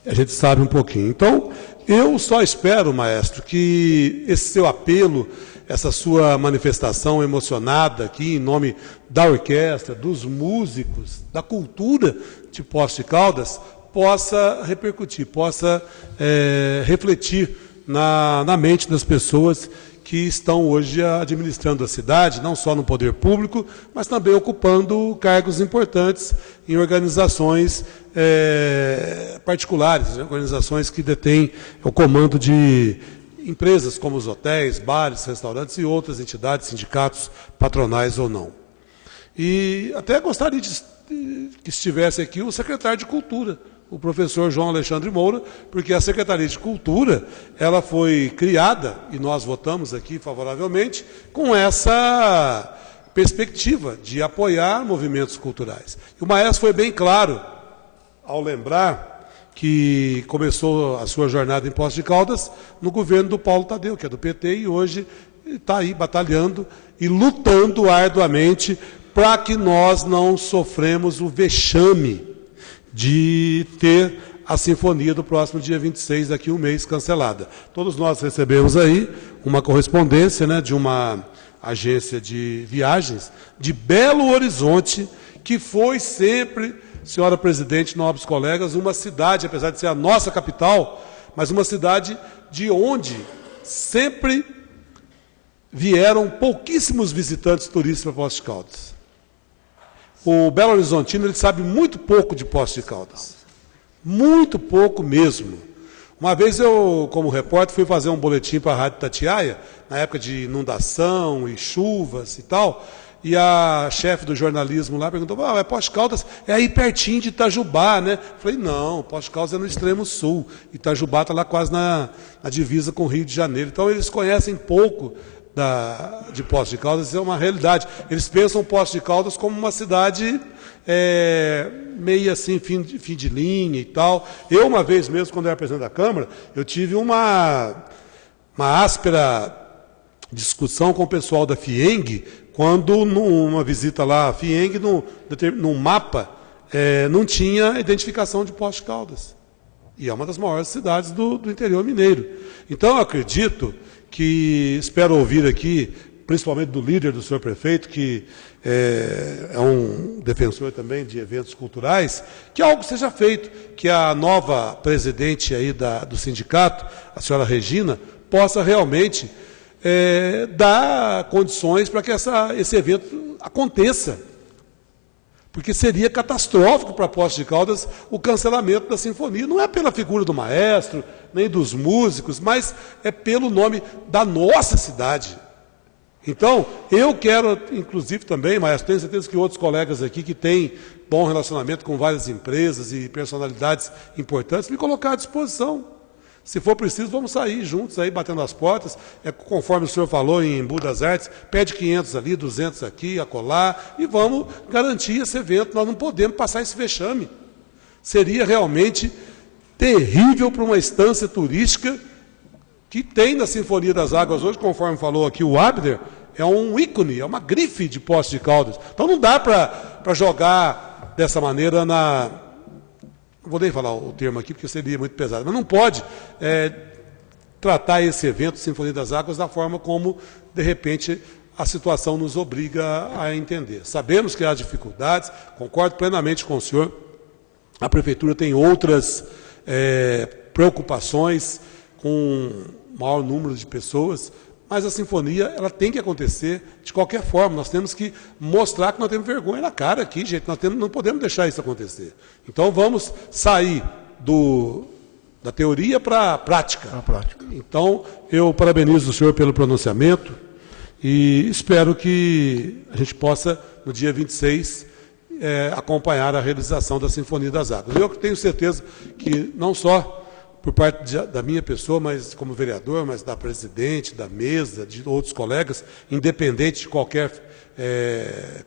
a gente sabe um pouquinho. Então, eu só espero, maestro, que esse seu apelo, essa sua manifestação emocionada aqui em nome da orquestra, dos músicos, da cultura de Poços de Caldas, possa repercutir, possa refletir na mente das pessoas que estão hoje administrando a cidade, não só no poder público, mas também ocupando cargos importantes em organizações particulares, organizações que detêm o comando de empresas como os hotéis, bares, restaurantes e outras entidades, sindicatos, patronais ou não. E até gostaria que estivesse aqui o secretário de Cultura, o professor João Alexandre Moura, porque a Secretaria de Cultura, ela foi criada, e nós votamos aqui favoravelmente, com essa perspectiva de apoiar movimentos culturais. E o maestro foi bem claro ao lembrar que começou a sua jornada em Poços de Caldas no governo do Paulo Tadeu, que é do PT, e hoje está aí batalhando e lutando arduamente para que nós não sofremos o vexame de ter a sinfonia do próximo dia 26, daqui a um mês, cancelada. Todos nós recebemos aí uma correspondência, né, de uma agência de viagens de Belo Horizonte, que foi sempre, senhora presidente, nobres colegas, uma cidade, apesar de ser a nossa capital, mas uma cidade de onde sempre vieram pouquíssimos visitantes turistas para Poços de Caldas. O Belo Horizontino, ele sabe muito pouco de Poços de Caldas. Muito pouco mesmo. Uma vez eu, como repórter, fui fazer um boletim para a Rádio Itatiaia, na época de inundação e chuvas e tal, e a chefe do jornalismo lá perguntou, Poços de Caldas é aí pertinho de Itajubá, né? Falei, não, Poços de Caldas é no extremo sul. Itajubá está lá quase na divisa com o Rio de Janeiro. Então, eles conhecem pouco de Poços de Caldas, isso é uma realidade. Eles pensam Poços de Caldas como uma cidade meio assim, fim de linha e tal. Eu, uma vez mesmo, quando eu era presidente da Câmara, eu tive uma áspera discussão com o pessoal da FIENG, quando, numa visita lá à FIENG, num mapa, não tinha identificação de Poços de Caldas. E é uma das maiores cidades do interior mineiro. Então, eu acredito que, espero ouvir aqui, principalmente do líder do senhor prefeito, que é um defensor também de eventos culturais, que algo seja feito, que a nova presidente aí do sindicato, a senhora Regina, possa realmente dar condições para que esse evento aconteça. Porque seria catastrófico para Poços de Caldas o cancelamento da sinfonia. Não é pela figura do maestro, nem dos músicos, mas é pelo nome da nossa cidade. Então, eu quero, inclusive também, maestro, tenho certeza que outros colegas aqui que têm bom relacionamento com várias empresas e personalidades importantes, me colocar à disposição. Se for preciso, vamos sair juntos, aí, batendo as portas, conforme o senhor falou em Embu das Artes, pede 500 ali, 200 aqui, acolá, e vamos garantir esse evento. Nós não podemos passar esse vexame. Seria realmente terrível para uma instância turística que tem na Sinfonia das Águas hoje, conforme falou aqui o Abner, é um ícone, é uma grife de Poços de Caldas. Então não dá para jogar dessa maneira não vou nem falar o termo aqui, porque seria muito pesado, mas não pode tratar esse evento, Sinfonia das Águas, da forma como, de repente, a situação nos obriga a entender. Sabemos que há dificuldades, concordo plenamente com o senhor, a Prefeitura tem outras preocupações com maior número de pessoas, mas a sinfonia ela tem que acontecer de qualquer forma. Nós temos que mostrar que nós temos vergonha na cara aqui, gente. Não podemos deixar isso acontecer. Então, vamos sair da teoria para a prática. Então, eu parabenizo o senhor pelo pronunciamento e espero que a gente possa, no dia 26, acompanhar a realização da Sinfonia das Águas. Eu tenho certeza que não só por parte da minha pessoa, mas como vereador, mas da presidente, da mesa, de outros colegas, independente de qualquer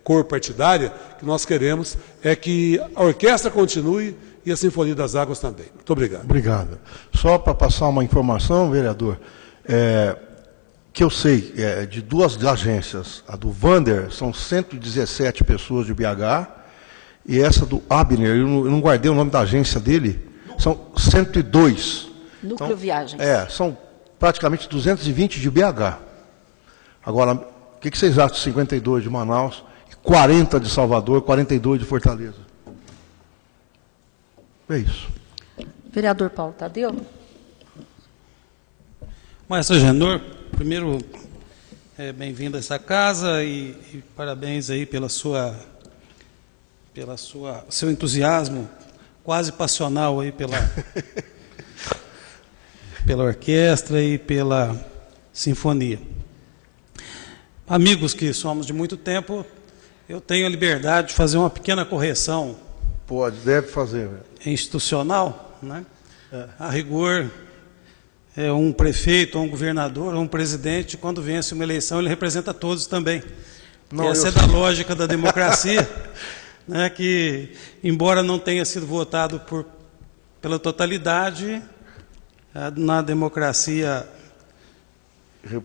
cor partidária, que nós queremos é que a orquestra continue e a Sinfonia das Águas também. Muito obrigado. Obrigado. Só para passar uma informação, vereador, que eu sei de duas agências, a do Vander, são 117 pessoas de BH, e essa do Abner, eu não guardei o nome da agência dele. são 102. Núcleo Então, Viagens. São praticamente 220 de BH. Agora, o que vocês acham de 52 de Manaus, 40 de Salvador, 42 de Fortaleza? É isso. Vereador Paulo Tadeu. Maestro Agenor, primeiro, bem-vindo a essa casa e parabéns aí pelo seu entusiasmo quase passional aí pela orquestra e pela sinfonia. Amigos que somos de muito tempo, eu tenho a liberdade de fazer uma pequena correção. Pode, deve fazer. Institucional, né? A rigor, um prefeito, um governador, um presidente, quando vence uma eleição, ele representa todos também. Não, essa é da lógica da democracia, né, que, embora não tenha sido votado pela totalidade, na democracia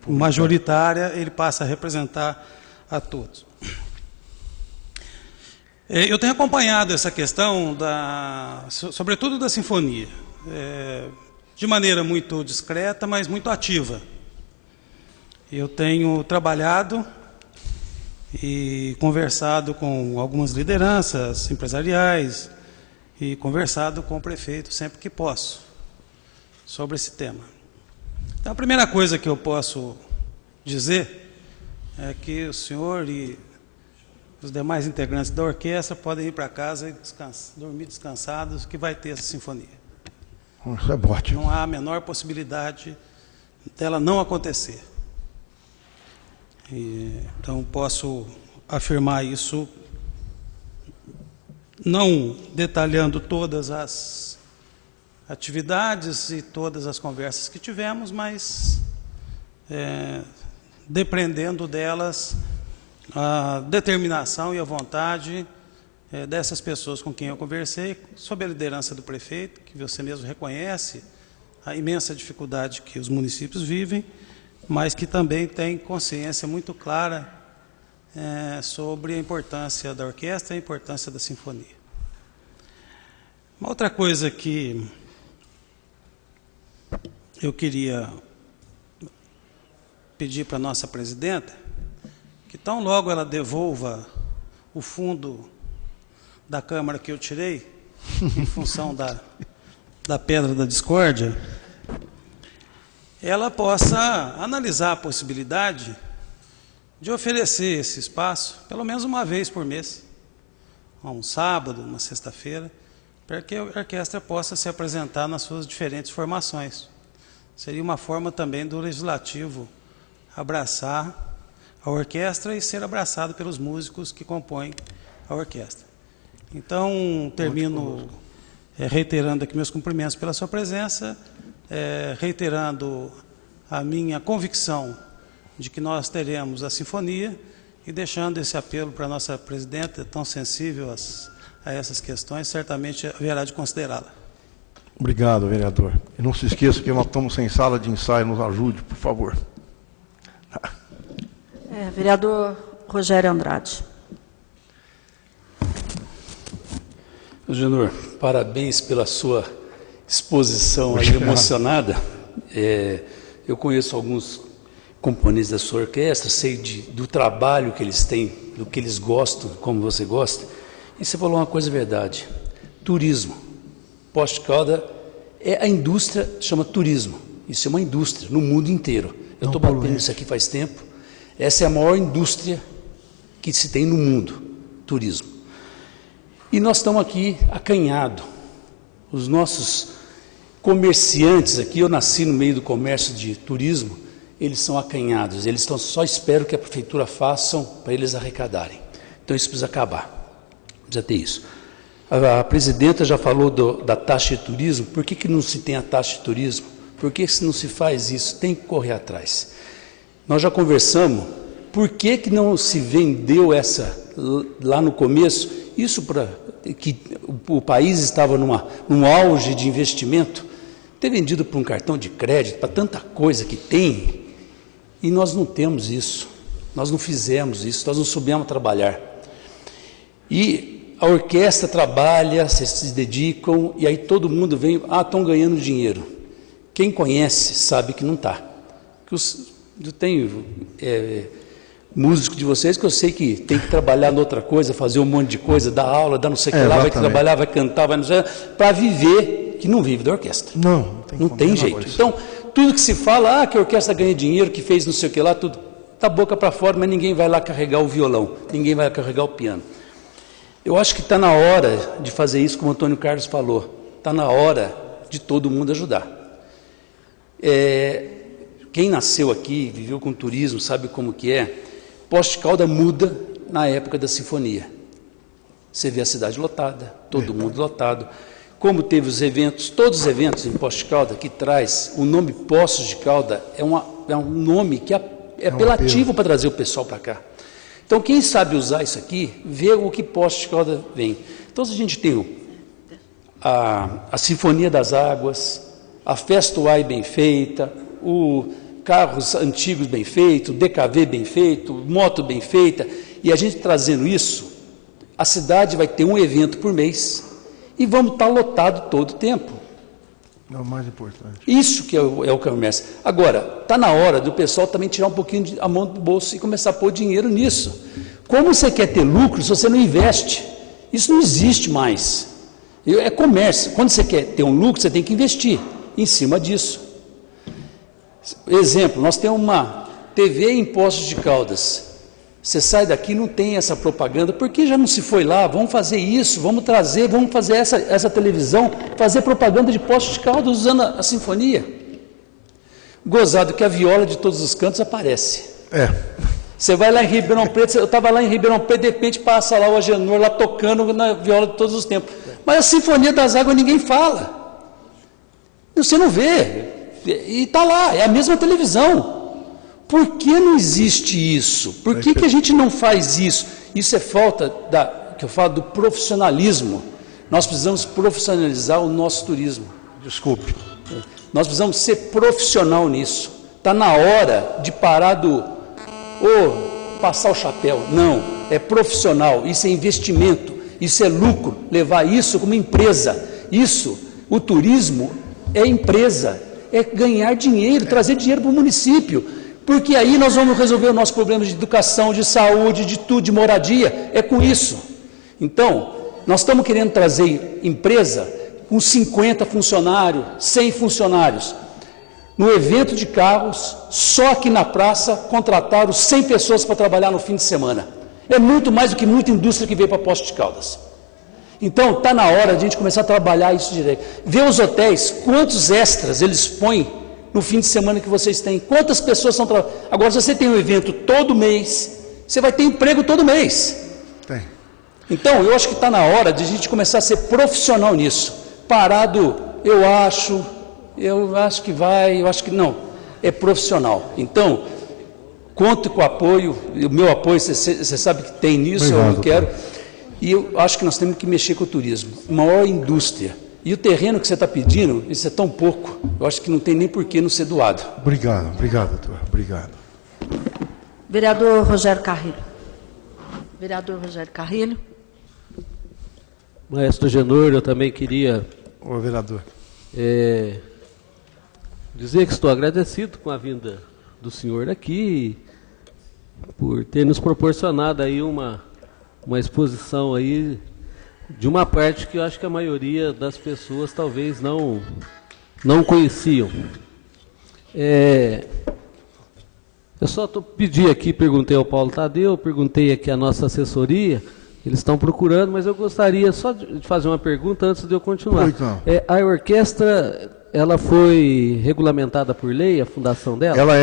majoritária, ele passa a representar a todos. Eu tenho acompanhado essa questão, sobretudo da sinfonia, de maneira muito discreta, mas muito ativa. Eu tenho trabalhado e conversado com algumas lideranças empresariais e conversado com o prefeito sempre que posso sobre esse tema. Então, a primeira coisa que eu posso dizer é que o senhor e os demais integrantes da orquestra podem ir para casa e dormir descansados, que vai ter essa sinfonia. Isso é ótimo. Não há a menor possibilidade dela não acontecer. Então, posso afirmar isso, não detalhando todas as atividades e todas as conversas que tivemos, mas depreendendo delas a determinação e a vontade dessas pessoas com quem eu conversei, sob a liderança do prefeito, que você mesmo reconhece a imensa dificuldade que os municípios vivem, mas que também tem consciência muito clara sobre a importância da orquestra e a importância da sinfonia. Uma outra coisa que eu queria pedir para a nossa presidenta, que tão logo ela devolva o fundo da Câmara que eu tirei, em função da pedra da discórdia, ela possa analisar a possibilidade de oferecer esse espaço, pelo menos uma vez por mês, um sábado, uma sexta-feira, para que a orquestra possa se apresentar nas suas diferentes formações. Seria uma forma também do Legislativo abraçar a orquestra e ser abraçado pelos músicos que compõem a orquestra. Então, termino reiterando aqui meus cumprimentos pela sua presença, reiterando a minha convicção de que nós teremos a sinfonia e deixando esse apelo para a nossa presidenta, tão sensível a essas questões, certamente haverá de considerá-la. Obrigado, vereador. E não se esqueça que nós estamos sem sala de ensaio, nos ajude, por favor. Vereador Rogério Andrade. Agenor, parabéns pela sua exposição aí emocionada. Eu conheço alguns componentes da sua orquestra, sei do trabalho que eles têm, do que eles gostam, como você gosta. E você falou uma coisa verdade. Turismo. Poste Caldas a indústria chama turismo. Isso é uma indústria no mundo inteiro. Eu estou batendo isso aqui faz tempo. Essa é a maior indústria que se tem no mundo, turismo. E nós estamos aqui acanhados. Os nossos comerciantes aqui, eu nasci no meio do comércio de turismo, eles são acanhados, eles só esperam que a prefeitura faça para eles arrecadarem. Então isso precisa acabar, precisa ter isso. A presidenta já falou da taxa de turismo. Por que não se tem a taxa de turismo? Por que se não se faz isso? Tem que correr atrás. Nós já conversamos, por que não se vendeu essa lá no começo? Isso para que o país estava num auge de investimento, ter vendido para um cartão de crédito, para tanta coisa que tem, e nós não temos isso, nós não fizemos isso, nós não soubemos trabalhar. E a orquestra trabalha, vocês se dedicam, e aí todo mundo vem, estão ganhando dinheiro. Quem conhece sabe que não está. Eu tenho músico de vocês que eu sei que tem que trabalhar em outra coisa, fazer um monte de coisa, dar aula, dar não sei o que lá, vai trabalhar, vai cantar, vai não sei, para viver, que não vive da orquestra. Não tem jeito. Então, tudo que se fala, que a orquestra ganha dinheiro, que fez não sei o que lá, tudo tá boca para fora, mas ninguém vai lá carregar o violão, ninguém vai carregar o piano. Eu acho que está na hora de fazer isso, como o Antônio Carlos falou, está na hora de todo mundo ajudar. Quem nasceu aqui, viveu com turismo, sabe como que é. Poços de Caldas muda na época da sinfonia. Você vê a cidade lotada, todo mundo lotado. Como teve os eventos, todos os eventos em Poços de Caldas, que traz o nome Poços de Caldas, é um nome que é apelativo para trazer o pessoal para cá. Então, quem sabe usar isso aqui, vê o que Poços de Caldas vem. Então, a gente tem a Sinfonia das Águas, a Festa UAI bem feita, o carros antigos bem feito, DKV bem feito, moto bem feita, e a gente trazendo isso, a cidade vai ter um evento por mês e vamos estar lotado todo o tempo. É o mais importante. Isso que é o comércio. Agora, está na hora do pessoal também tirar um pouquinho a mão do bolso e começar a pôr dinheiro nisso. Como você quer ter lucro se você não investe? Isso não existe mais. É comércio. Quando você quer ter um lucro, você tem que investir em cima disso. Exemplo, nós temos uma TV em Poços de Caldas. Você sai daqui, não tem essa propaganda, por que já não se foi lá? Vamos fazer isso, vamos trazer, vamos fazer essa televisão, fazer propaganda de Poços de Caldas usando a sinfonia. Gozado que a viola de todos os cantos aparece. Você vai lá em Ribeirão Preto, eu estava lá em Ribeirão Preto, de repente passa lá o Agenor lá tocando na viola de todos os tempos. Mas a Sinfonia das Águas ninguém fala. Você não vê. E está lá, é a mesma televisão. Por que não existe isso? Por que a gente não faz isso? Isso é falta que eu falo do profissionalismo. Nós precisamos profissionalizar o nosso turismo. Desculpe. Nós precisamos ser profissional nisso. Está na hora de parar passar o chapéu. Não, é profissional, isso é investimento, isso é lucro, levar isso como empresa. O turismo é empresa, é ganhar dinheiro, trazer dinheiro para o município, porque aí nós vamos resolver os nossos problemas de educação, de saúde, de tudo, de moradia, é com isso. Então, nós estamos querendo trazer empresa com 50 funcionários, 100 funcionários. No evento de carros, só aqui na praça, contrataram 100 pessoas para trabalhar no fim de semana. É muito mais do que muita indústria que veio para Poços de Caldas. Então, está na hora de a gente começar a trabalhar isso direito. Ver os hotéis, quantos extras eles põem no fim de semana que vocês têm. Quantas pessoas estão trabalhando. Agora, se você tem um evento todo mês, você vai ter emprego todo mês. Tem. Então, eu acho que está na hora de a gente começar a ser profissional nisso. Parado, eu acho que vai, eu acho que não. É profissional. Então, conto com o apoio, o meu apoio, você sabe que tem nisso, obrigado, eu quero. E eu acho que nós temos que mexer com o turismo, maior indústria. E o terreno que você está pedindo, isso é tão pouco, eu acho que não tem nem por que não ser doado. Obrigado, doutor. Obrigado. Vereador Rogério Carrilho. Vereador Rogério Carrilho. Maestro Agenor, eu também queria... Ô, vereador. Dizer que estou agradecido com a vinda do senhor aqui, por ter nos proporcionado aí uma exposição aí de uma parte que eu acho que a maioria das pessoas talvez não conheciam. Eu só pedi aqui, perguntei ao Paulo Tadeu, perguntei aqui à nossa assessoria, eles estão procurando, mas eu gostaria só de fazer uma pergunta antes de eu continuar. Então. A orquestra, ela foi regulamentada por lei, a fundação dela? Ela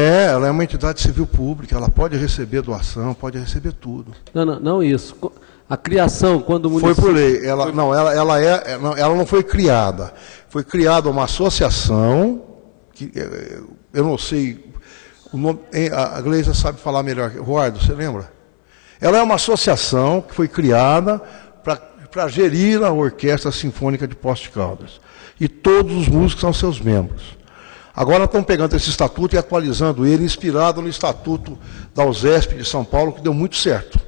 é uma entidade civil pública, ela pode receber doação, pode receber tudo. Não isso. A criação, quando o município... Foi por lei. Ela não foi criada. Foi criada uma associação, que eu não sei, o nome, a Gleisa sabe falar melhor. Roardo, você lembra? Ela é uma associação que foi criada para gerir a Orquestra Sinfônica de Poços de Caldas. E todos os músicos são seus membros. Agora estão pegando esse estatuto e atualizando ele, inspirado no estatuto da USESP de São Paulo, que deu muito certo.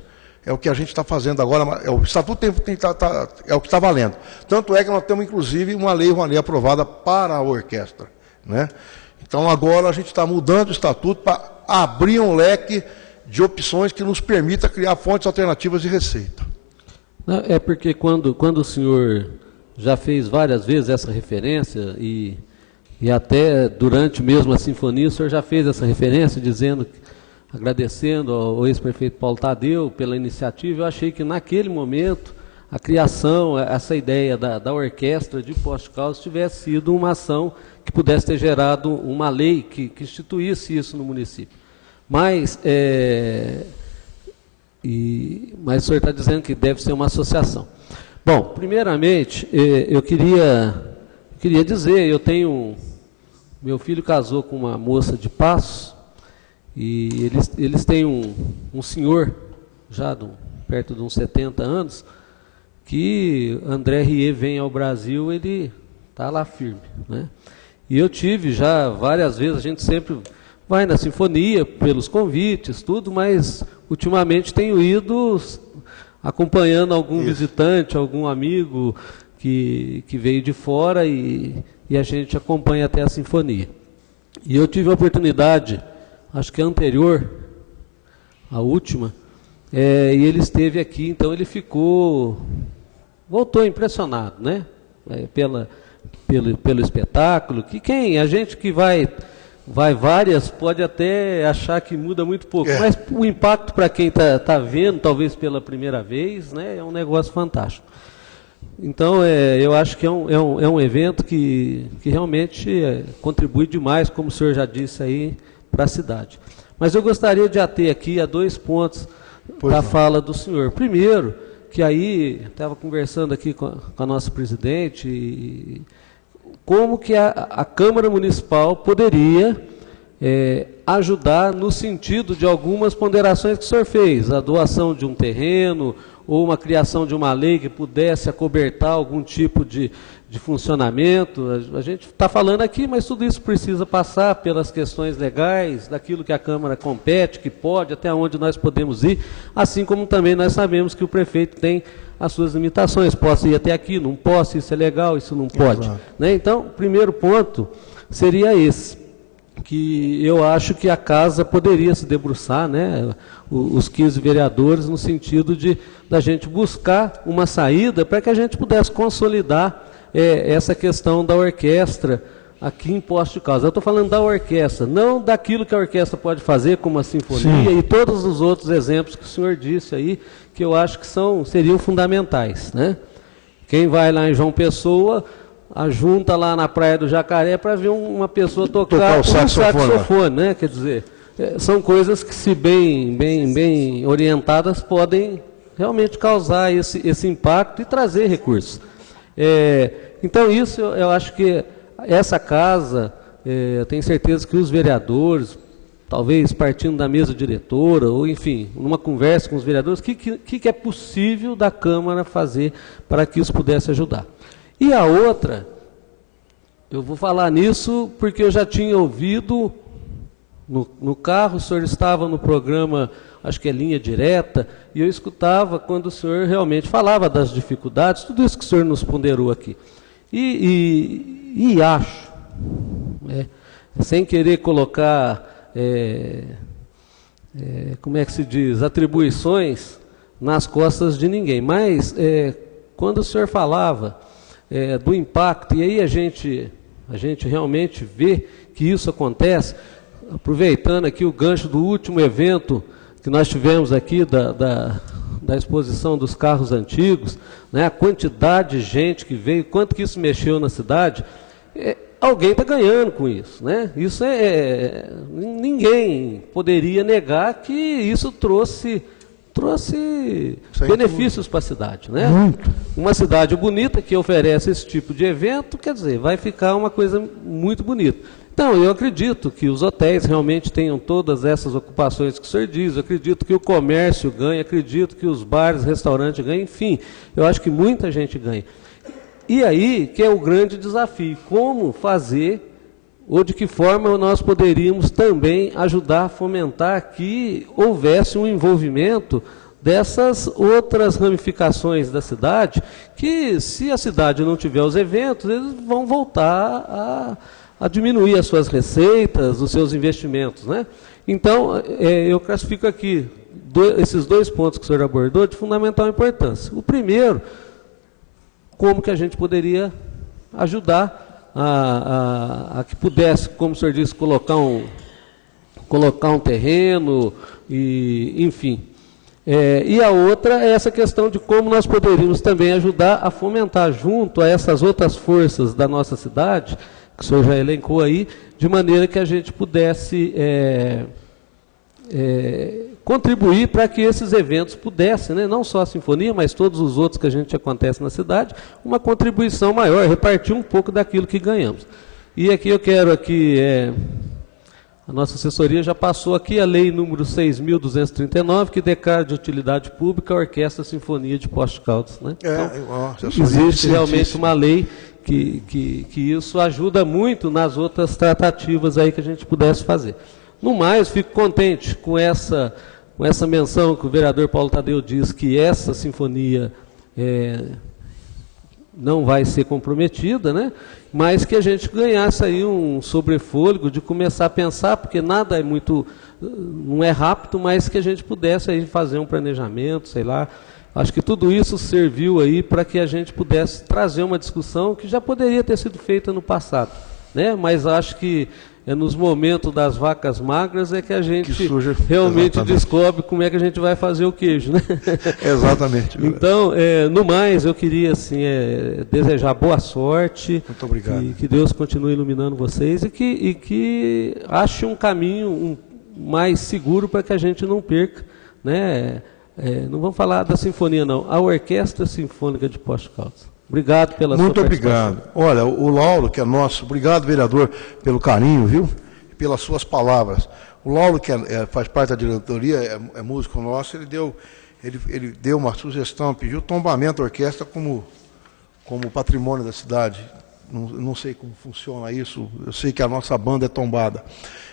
É o que a gente está fazendo agora, o Estatuto é o que está valendo. Tanto é que nós temos, inclusive, uma lei aprovada para a orquestra, né? Então, agora a gente está mudando o Estatuto para abrir um leque de opções que nos permita criar fontes alternativas de receita. É porque quando o senhor já fez várias vezes essa referência, e até durante mesmo a sinfonia, o senhor já fez essa referência, agradecendo ao ex-prefeito Paulo Tadeu pela iniciativa. Eu achei que naquele momento a criação, essa ideia da orquestra de Poços de Caldas tivesse sido uma ação que pudesse ter gerado uma lei que instituísse isso no município. Mas o senhor está dizendo que deve ser uma associação. Bom, primeiramente, eu queria dizer, meu filho casou com uma moça de Passos, e eles têm um senhor, já perto de uns 70 anos, que André Rie vem ao Brasil, ele está lá firme, né? E eu tive já várias vezes, a gente sempre vai na sinfonia, pelos convites, tudo, mas ultimamente tenho ido acompanhando algum visitante, algum amigo que veio de fora, e a gente acompanha até a sinfonia. E eu tive a oportunidade, acho que a anterior, a última, e ele esteve aqui, então ele voltou impressionado, né? Pelo espetáculo, a gente que vai várias, pode até achar que muda muito pouco, mas o impacto para quem está vendo, talvez pela primeira vez, né, é um negócio fantástico. Então, eu acho que é um evento que realmente contribui demais, como o senhor já disse aí, para a cidade. Mas eu gostaria de ater aqui a 2 pontos da fala do senhor. Primeiro, que aí, estava conversando aqui com a nossa presidente, como que a Câmara Municipal poderia ajudar no sentido de algumas ponderações que o senhor fez, a doação de um terreno, ou uma criação de uma lei que pudesse acobertar algum tipo de funcionamento. A gente está falando aqui, mas tudo isso precisa passar pelas questões legais, daquilo que a Câmara compete, que pode, até onde nós podemos ir, assim como também nós sabemos que o prefeito tem as suas limitações, posso ir até aqui, não posso, isso é legal, isso não pode. Né? Então, o primeiro ponto seria esse, que eu acho que a casa poderia se debruçar, né, os 15 vereadores, no sentido da gente buscar uma saída para que a gente pudesse consolidar essa questão da orquestra aqui em Poços de Caldas. Eu estou falando da orquestra, não daquilo que a orquestra pode fazer, como a sinfonia. Sim. E todos os outros exemplos que o senhor disse aí, que eu acho que seriam fundamentais, né? Quem vai lá em João Pessoa, junta lá na Praia do Jacaré para ver uma pessoa tocar um saxofone, né? Quer dizer, são coisas que, se bem orientadas, podem realmente causar esse impacto e trazer recursos. Então, isso eu acho que essa casa, eu tenho certeza que os vereadores, talvez partindo da mesa diretora, ou enfim, numa conversa com os vereadores, o que é possível da Câmara fazer para que isso pudesse ajudar. E a outra, eu vou falar nisso porque eu já tinha ouvido no carro, o senhor estava no programa, acho que é Linha Direta, e eu escutava quando o senhor realmente falava das dificuldades, tudo isso que o senhor nos ponderou aqui. E acho, sem querer colocar, como é que se diz, atribuições nas costas de ninguém, mas quando o senhor falava do impacto, e aí a gente realmente vê que isso acontece, aproveitando aqui o gancho do último evento que nós tivemos aqui, da exposição dos carros antigos, né, a quantidade de gente que veio, quanto que isso mexeu na cidade, alguém está ganhando com isso, né? Isso ninguém poderia negar que isso trouxe benefícios para a cidade, né? Muito. Uma cidade bonita que oferece esse tipo de evento, quer dizer, vai ficar uma coisa muito bonita. Então, eu acredito que os hotéis realmente tenham todas essas ocupações que o senhor diz, eu acredito que o comércio ganhe, acredito que os bares, restaurantes ganhem, enfim, eu acho que muita gente ganha. E aí que é o grande desafio, como fazer, ou de que forma nós poderíamos também ajudar a fomentar que houvesse um envolvimento dessas outras ramificações da cidade, que se a cidade não tiver os eventos, eles vão voltar a diminuir as suas receitas, os seus investimentos, né? Então, eu classifico aqui esses 2 pontos que o senhor abordou de fundamental importância. O primeiro, como que a gente poderia ajudar a que pudesse, como o senhor disse, colocar um terreno, e, enfim. E a outra é essa questão de como nós poderíamos também ajudar a fomentar junto a essas outras forças da nossa cidade, que o senhor já elencou aí, de maneira que a gente pudesse contribuir para que esses eventos pudessem, né, não só a Sinfonia, mas todos os outros que a gente acontece na cidade, uma contribuição maior, repartir um pouco daquilo que ganhamos. E aqui eu quero a nossa assessoria já passou aqui a lei número 6.239, que declara de utilidade pública a Orquestra Sinfonia de Poços de Caldas, né? Então, existe realmente uma lei que isso ajuda muito nas outras tratativas aí que a gente pudesse fazer. No mais, fico contente com essa menção que o vereador Paulo Tadeu diz que essa sinfonia não vai ser comprometida, né? Mas que a gente ganhasse aí um sobrefôlego de começar a pensar, porque nada não é rápido, mas que a gente pudesse aí fazer um planejamento, sei lá. Acho que tudo isso serviu aí para que a gente pudesse trazer uma discussão que já poderia ter sido feita no passado, né? Mas acho que nos momentos das vacas magras é que a gente realmente descobre como é que a gente vai fazer o queijo, né? Exatamente. Então, no mais, eu queria assim, desejar boa sorte. Muito obrigado. Que Deus continue iluminando vocês e que ache um caminho mais seguro para que a gente não perca, né? Não vamos falar da sinfonia, não. A Orquestra Sinfônica de Poços de Caldas. Obrigado pela sua participação. Muito obrigado. Olha, o Laulo, que é nosso, obrigado, vereador, pelo carinho, viu? E pelas suas palavras. O Laulo, que faz parte da diretoria, é músico nosso, ele deu uma sugestão, pediu tombamento da orquestra como patrimônio da cidade. Não sei como funciona isso, eu sei que a nossa banda é tombada.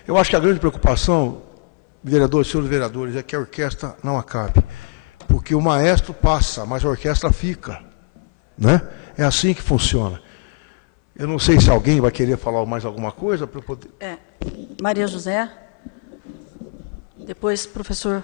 Eu acho que a grande preocupação, vereadores, senhores vereadores, é que a orquestra não acabe. Porque o maestro passa, mas a orquestra fica. Né? É assim que funciona. Eu não sei se alguém vai querer falar mais alguma coisa para poder. Maria José. Depois, professor.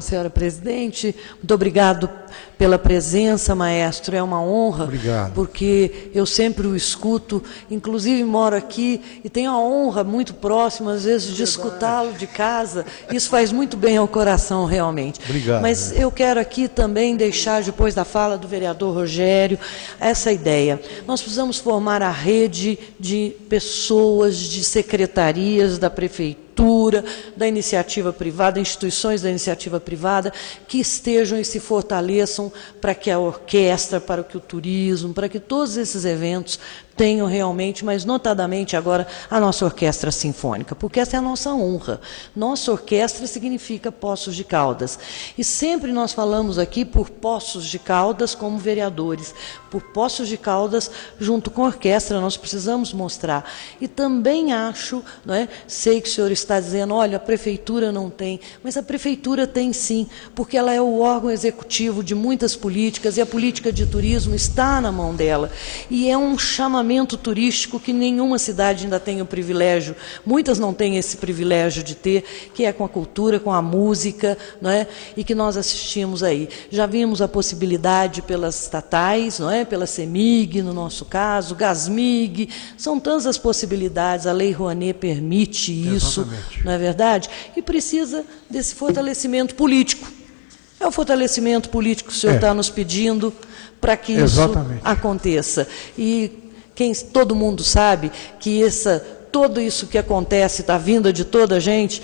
Senhora presidente, muito obrigado pela presença, maestro. É uma honra, obrigado. Porque eu sempre o escuto, inclusive moro aqui e tenho a honra muito próxima, às vezes, de escutá-lo de casa. Isso faz muito bem ao coração, realmente. Obrigado. Mas eu quero aqui também deixar, depois da fala do vereador Rogério, essa ideia. Nós precisamos formar a rede de pessoas, de secretarias da prefeitura, da iniciativa privada, instituições da iniciativa privada, que estejam e se fortaleçam para que a orquestra, para que o turismo, para que todos esses eventos tenham realmente, mas notadamente agora, a nossa orquestra sinfônica, porque essa é a nossa honra. Nossa orquestra significa Poços de Caldas. E sempre nós falamos aqui por Poços de Caldas como vereadores, por Poços de Caldas junto com a orquestra, nós precisamos mostrar. E também acho, não é, sei que o senhor está dizendo, olha, a prefeitura não tem, mas a prefeitura tem sim, porque ela é o órgão executivo de muitas políticas e a política de turismo está na mão dela. E é um chamamento turístico que nenhuma cidade ainda tem o privilégio, muitas não têm esse privilégio de ter, que é com a cultura, com a música, não é? E que nós assistimos aí. Já vimos a possibilidade pelas estatais, não é? Pela CEMIG, no nosso caso, GASMIG, são tantas as possibilidades, a Lei Rouanet permite isso, exatamente, não é verdade? E precisa desse fortalecimento político. É o fortalecimento político que o senhor está nos pedindo para que isso aconteça. E todo mundo sabe que tudo isso que acontece, da vinda de toda a gente,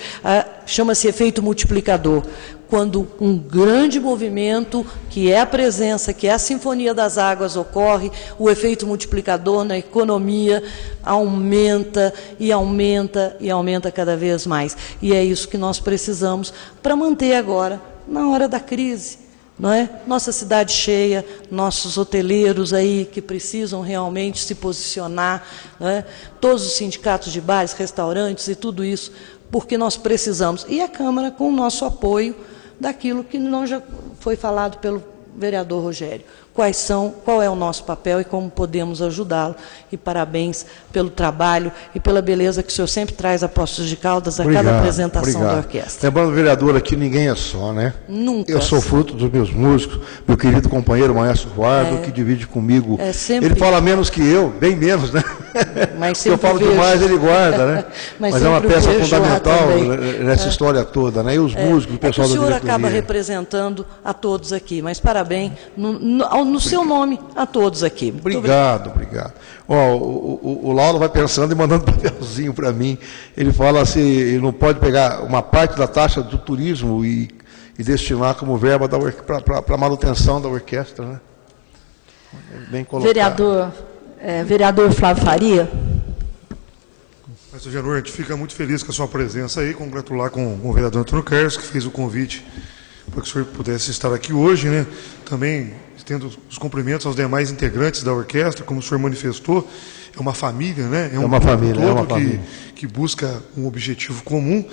chama-se efeito multiplicador. Quando um grande movimento, que é a presença, que é a Sinfonia das Águas, ocorre, o efeito multiplicador na economia aumenta e aumenta e aumenta cada vez mais. E é isso que nós precisamos para manter agora, na hora da crise. Não é? Nossa cidade cheia, nossos hoteleiros aí que precisam realmente se posicionar, não é? Todos os sindicatos de bares, restaurantes e tudo isso, porque nós precisamos. E a Câmara, com o nosso apoio, daquilo que não já foi falado pelo vereador Rogério. Qual é o nosso papel e como podemos ajudá-lo. E parabéns pelo trabalho e pela beleza que o senhor sempre traz a Poços de Caldas a cada apresentação da orquestra. Lembrando, vereador, aqui ninguém é só, né? Nunca. Eu sou fruto dos meus músicos, meu querido companheiro Maestro Eduardo, que divide comigo. Ele fala menos que eu, bem menos, né? Mas eu falo demais, ele guarda, né? Mas é uma peça fundamental nessa história toda, né? E os músicos, o pessoal da diretoria. O senhor acaba representando a todos aqui, mas parabéns no seu nome a todos aqui. Obrigado. O Laulo vai pensando e mandando papelzinho para mim. Ele fala assim, ele não pode pegar uma parte da taxa do turismo e destinar como verba para a manutenção da orquestra, né? Bem colocado. Vereador Flávio Faria. Mestre Agenor, a gente fica muito feliz com a sua presença aí, congratular com o vereador Antônio Carlos, que fez o convite para que o senhor pudesse estar aqui hoje, né? Também estendo os cumprimentos aos demais integrantes da orquestra, como o senhor manifestou, é uma família, né? É uma família, que busca um objetivo comum.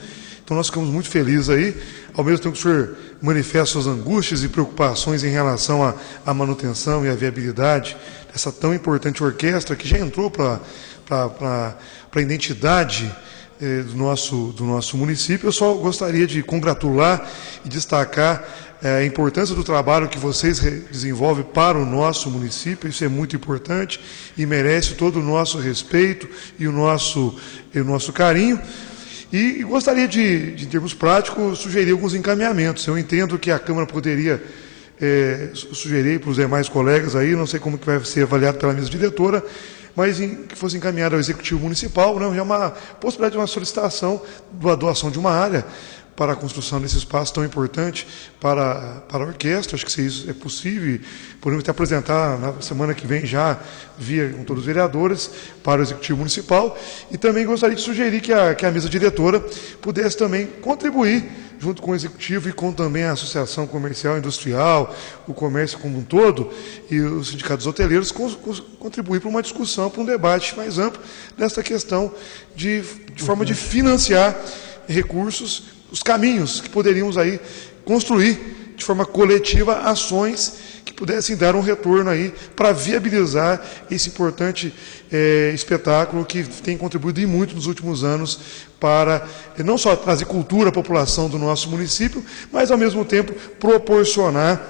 Então nós ficamos muito felizes aí, ao mesmo tempo que o senhor manifesta suas angústias e preocupações em relação à manutenção e à viabilidade dessa tão importante orquestra, que já entrou para a identidade do nosso município. Eu só gostaria de congratular e destacar a importância do trabalho que vocês desenvolvem para o nosso município. Isso é muito importante e merece todo o nosso respeito e o nosso carinho. E gostaria de, em termos práticos, sugerir alguns encaminhamentos. Eu entendo que a Câmara poderia sugerir para os demais colegas aí, não sei como que vai ser avaliado pela mesa diretora, mas que fosse encaminhado ao Executivo Municipal, né, já uma possibilidade de uma solicitação da doação de uma área para a construção desse espaço tão importante para a orquestra. Acho que se isso é possível, podemos até apresentar na semana que vem já, via com todos os vereadores, para o Executivo Municipal. E também gostaria de sugerir que a mesa diretora pudesse também contribuir, junto com o Executivo e com também a Associação Comercial e Industrial, o comércio como um todo, e os sindicatos hoteleiros, contribuir para uma discussão, para um debate mais amplo dessa questão de forma de financiar recursos, os caminhos que poderíamos aí construir de forma coletiva ações que pudessem dar um retorno aí para viabilizar esse importante espetáculo que tem contribuído muito nos últimos anos para não só trazer cultura à população do nosso município, mas ao mesmo tempo proporcionar,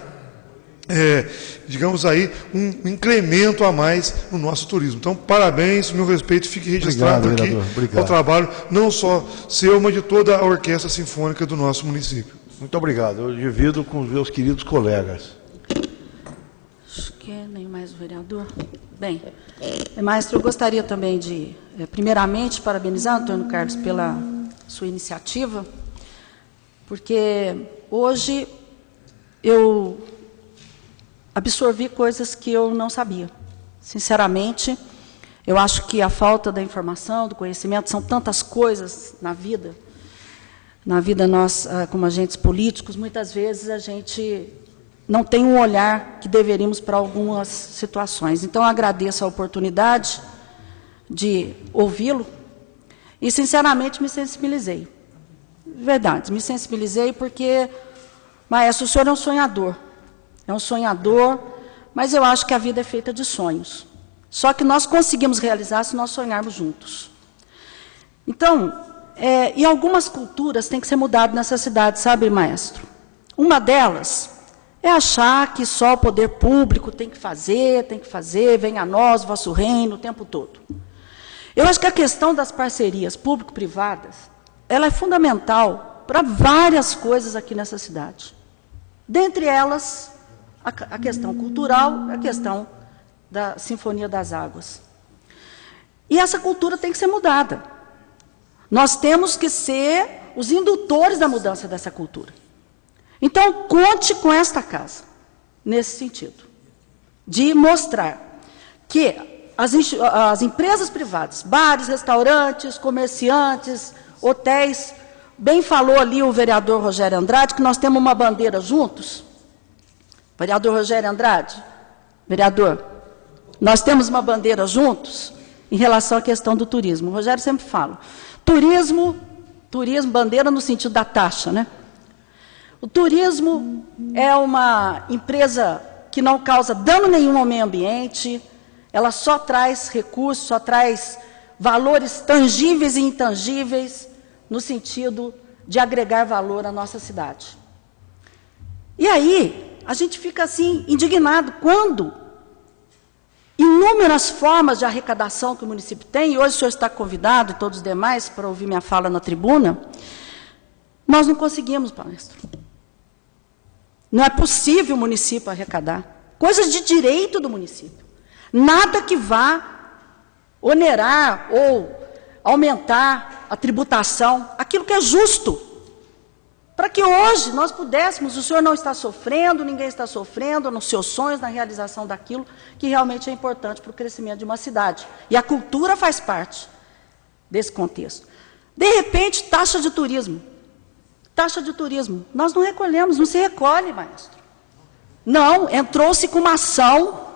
digamos aí, um incremento a mais no nosso turismo. Então, parabéns, meu respeito, fique registrado aqui ao trabalho, não só seu, mas de toda a Orquestra Sinfônica do nosso município. Muito obrigado. Eu divido com os meus queridos colegas. Acho que nem mais o vereador. Bem, maestro, eu gostaria também de, primeiramente, parabenizar o Antônio Carlos pela sua iniciativa, porque hoje eu absorvi coisas que eu não sabia. Sinceramente, eu acho que a falta da informação, do conhecimento, são tantas coisas na vida nós, como agentes políticos, muitas vezes a gente não tem um olhar que deveríamos para algumas situações. Então, eu agradeço a oportunidade de ouvi-lo e, sinceramente, me sensibilizei. Verdade, me sensibilizei porque, maestro, o senhor é um sonhador, mas eu acho que a vida é feita de sonhos. Só que nós conseguimos realizar se nós sonharmos juntos. Então, e algumas culturas têm que ser mudadas nessa cidade, sabe, maestro? Uma delas é achar que só o poder público tem que fazer, venha a nós, vosso reino, o tempo todo. Eu acho que a questão das parcerias público-privadas, ela é fundamental para várias coisas aqui nessa cidade. Dentre elas, a questão cultural, a questão da Sinfonia das Águas. E essa cultura tem que ser mudada. Nós temos que ser os indutores da mudança dessa cultura. Então, conte com esta casa, nesse sentido, de mostrar que as empresas privadas, bares, restaurantes, comerciantes, hotéis, bem falou ali o vereador Rogério Andrade, que nós temos uma bandeira juntos. Vereador Rogério Andrade, vereador, nós temos uma bandeira juntos em relação à questão do turismo. O Rogério sempre fala, turismo, bandeira no sentido da taxa, né? O turismo é uma empresa que não causa dano nenhum ao meio ambiente, ela só traz recursos, só traz valores tangíveis e intangíveis no sentido de agregar valor à nossa cidade. E aí, a gente fica assim, indignado, quando inúmeras formas de arrecadação que o município tem, e hoje o senhor está convidado, e todos os demais, para ouvir minha fala na tribuna, nós não conseguimos, palestra. Não é possível o município arrecadar. Coisas de direito do município. Nada que vá onerar ou aumentar a tributação, aquilo que é justo. Para que hoje nós pudéssemos, o senhor não está sofrendo, ninguém está sofrendo nos seus sonhos, na realização daquilo que realmente é importante para o crescimento de uma cidade. E a cultura faz parte desse contexto. De repente, taxa de turismo. Taxa de turismo. Nós não recolhemos, não se recolhe, maestro. Não, entrou-se com uma ação,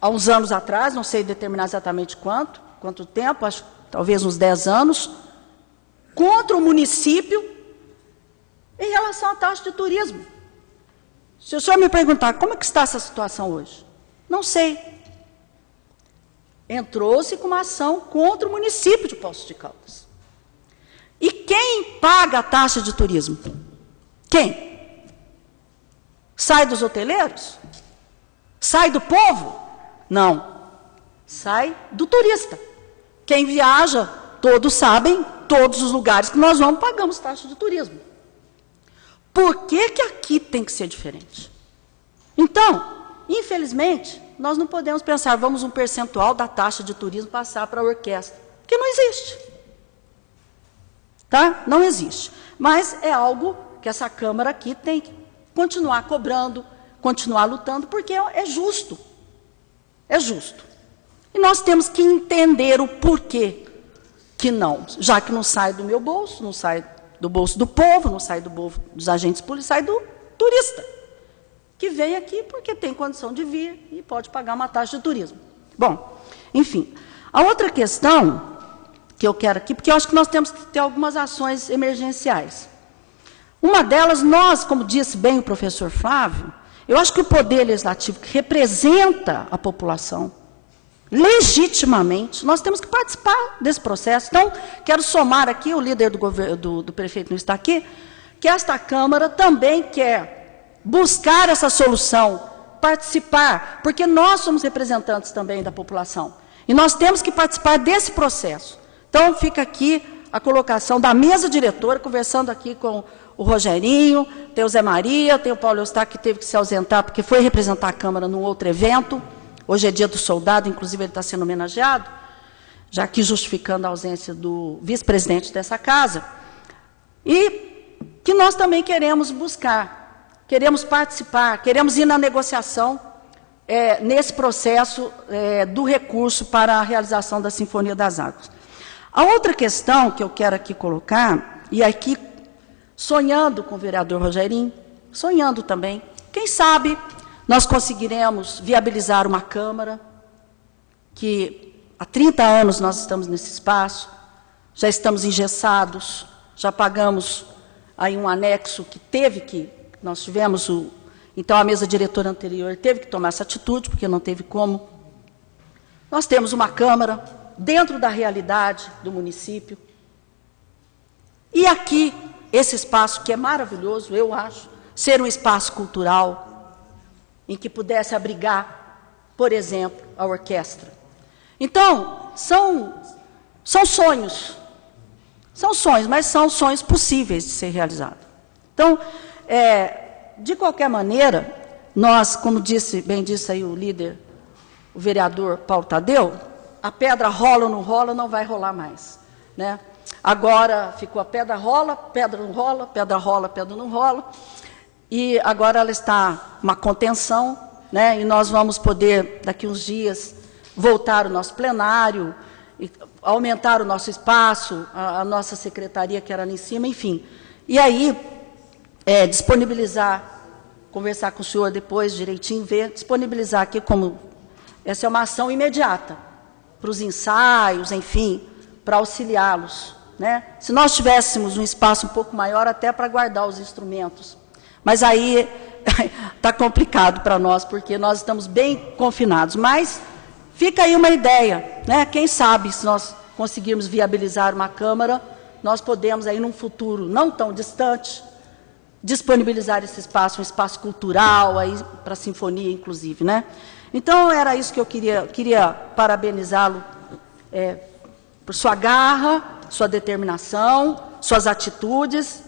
há uns anos atrás, não sei determinar exatamente quanto tempo, acho que talvez uns 10 anos, contra o município em relação à taxa de turismo. Se o senhor me perguntar como é que está essa situação hoje, não sei. Entrou-se com uma ação contra o município de Poços de Caldas. E quem paga a taxa de turismo? Quem? Sai dos hoteleiros? Sai do povo? Não. Sai do turista. Quem viaja, todos sabem, todos os lugares que nós vamos, pagamos taxa de turismo. Por que que aqui tem que ser diferente? Então, infelizmente, nós não podemos pensar, vamos um percentual da taxa de turismo passar para a orquestra, porque não existe. Tá? Não existe. Mas é algo que essa Câmara aqui tem que continuar cobrando, continuar lutando, porque é justo. É justo. E nós temos que entender o porquê que não, já que não sai do meu bolso, não sai do bolso do povo, não sai do bolso dos agentes policiais, sai do turista, que vem aqui porque tem condição de vir e pode pagar uma taxa de turismo. Bom, enfim. A outra questão que eu quero aqui, porque eu acho que nós temos que ter algumas ações emergenciais. Uma delas, nós, como disse bem o professor Flávio, eu acho que o Poder Legislativo, que representa a população, legitimamente, nós temos que participar desse processo. Então, quero somar aqui, o líder do prefeito não está aqui, que esta Câmara também quer buscar essa solução, participar, porque nós somos representantes também da população. E nós temos que participar desse processo. Então, fica aqui a colocação da mesa diretora, conversando aqui com o Rogerinho, tem o Zé Maria, tem o Paulo Eustáquio, que teve que se ausentar, porque foi representar a Câmara num outro evento. Hoje é dia do soldado, inclusive ele está sendo homenageado, já aqui justificando a ausência do vice-presidente dessa casa. E que nós também queremos buscar, queremos participar, queremos ir na negociação nesse processo do recurso para a realização da Sinfonia das Águas. A outra questão que eu quero aqui colocar, e aqui sonhando com o vereador Rogerinho, sonhando também, quem sabe nós conseguiremos viabilizar uma Câmara, que há 30 anos nós estamos nesse espaço, já estamos engessados, já pagamos aí um anexo nós tivemos então a mesa diretora anterior teve que tomar essa atitude, porque não teve como. Nós temos uma Câmara dentro da realidade do município. E aqui, esse espaço que é maravilhoso, eu acho, ser um espaço cultural, em que pudesse abrigar, por exemplo, a orquestra. Então, são sonhos. São sonhos, mas são sonhos possíveis de ser realizados. Então, de qualquer maneira, nós, como bem disse aí o líder, o vereador Paulo Tadeu, a pedra rola ou não rola, não vai rolar mais. Né? Agora ficou a pedra rola, pedra não rola, pedra rola, pedra não rola. E agora ela está uma contenção, né? E nós vamos poder, daqui uns dias, voltar o nosso plenário, e aumentar o nosso espaço, a nossa secretaria que era ali em cima, enfim. E aí, disponibilizar, conversar com o senhor depois, direitinho, ver, disponibilizar aqui como, essa é uma ação imediata, para os ensaios, enfim, para auxiliá-los né? Se nós tivéssemos um espaço um pouco maior até para guardar os instrumentos. Mas aí está complicado para nós, porque nós estamos bem confinados. Mas fica aí uma ideia, né? Quem sabe, se nós conseguirmos viabilizar uma Câmara, nós podemos aí, num futuro não tão distante, disponibilizar esse espaço, um espaço cultural, aí para a sinfonia, inclusive, né? Então, era isso que eu queria parabenizá-lo por sua garra, sua determinação, suas atitudes.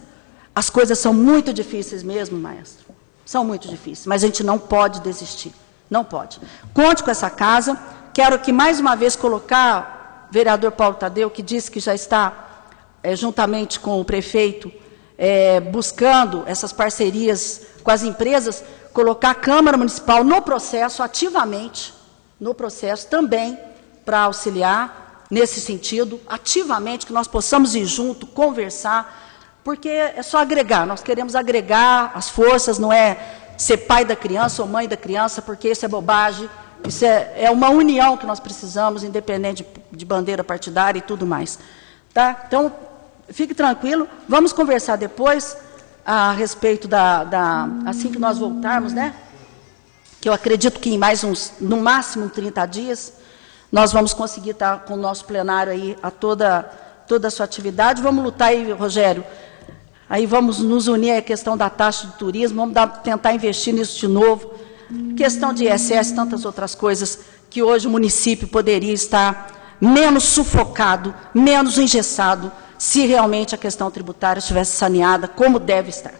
As coisas são muito difíceis mesmo, maestro. São muito difíceis, mas a gente não pode desistir. Não pode. Conte com essa casa. Quero aqui, mais uma vez, colocar o vereador Paulo Tadeu, que disse que já está, juntamente com o prefeito, buscando essas parcerias com as empresas, colocar a Câmara Municipal no processo, ativamente, no processo também, para auxiliar nesse sentido, ativamente, que nós possamos ir junto, conversar, porque é só agregar, nós queremos agregar as forças, não é ser pai da criança ou mãe da criança, porque isso é bobagem, isso é uma união que nós precisamos, independente de bandeira partidária e tudo mais. Tá? Então, fique tranquilo, vamos conversar depois a respeito assim que nós voltarmos, né? Que eu acredito que em mais no máximo 30 dias, nós vamos conseguir estar com o nosso plenário aí a toda a sua atividade. Vamos lutar aí, Rogério. Aí vamos nos unir à questão da taxa de turismo, vamos tentar investir nisso de novo. Questão de ISS, tantas outras coisas que hoje o município poderia estar menos sufocado, menos engessado, se realmente a questão tributária estivesse saneada como deve estar.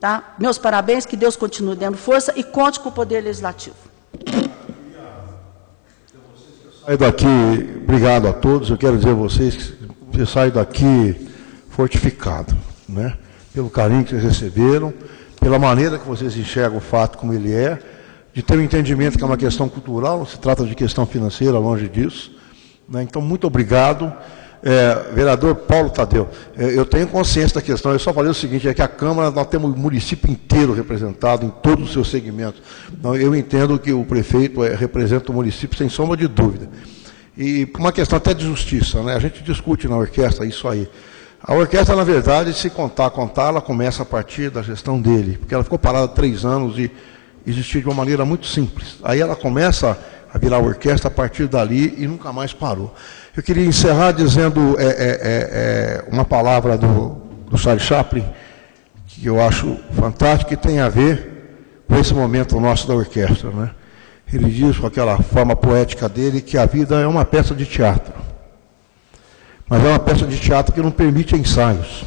Tá? Meus parabéns, que Deus continue dando força e conte com o Poder Legislativo. Saio daqui, obrigado a todos, eu quero dizer a vocês que você sai daqui fortificado, né? Pelo carinho que vocês receberam, pela maneira que vocês enxergam o fato como ele é, de ter um entendimento que é uma questão cultural, não se trata de questão financeira, longe disso, né? Então, muito obrigado. Vereador Paulo Tadeu, eu tenho consciência da questão, eu só falei o seguinte, é que a Câmara, nós temos o município inteiro representado em todos os seus segmentos. Então, eu entendo que o prefeito representa o município sem sombra de dúvida. E por uma questão até de justiça, né? A gente discute na orquestra isso aí. A orquestra, na verdade, se contar, ela começa a partir da gestão dele, porque ela ficou parada 3 anos e existia de uma maneira muito simples. Aí ela começa a virar orquestra a partir dali e nunca mais parou. Eu queria encerrar dizendo uma palavra do Charles Chaplin, que eu acho fantástica e tem a ver com esse momento nosso da orquestra, né? Ele diz, com aquela forma poética dele, que a vida é uma peça de teatro. Mas é uma peça de teatro que não permite ensaios.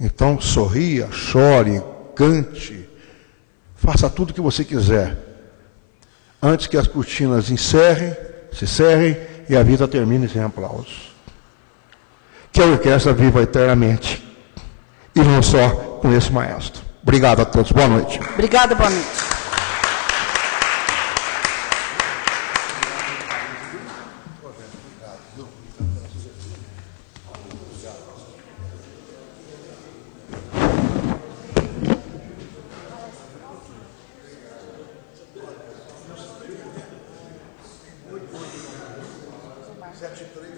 Então, sorria, chore, cante, faça tudo o que você quiser, antes que as cortinas se cerrem e a vida termine sem aplausos. Que a orquestra viva eternamente, e não só com esse maestro. Obrigado a todos, boa noite. Obrigada, boa noite. Sete, 3.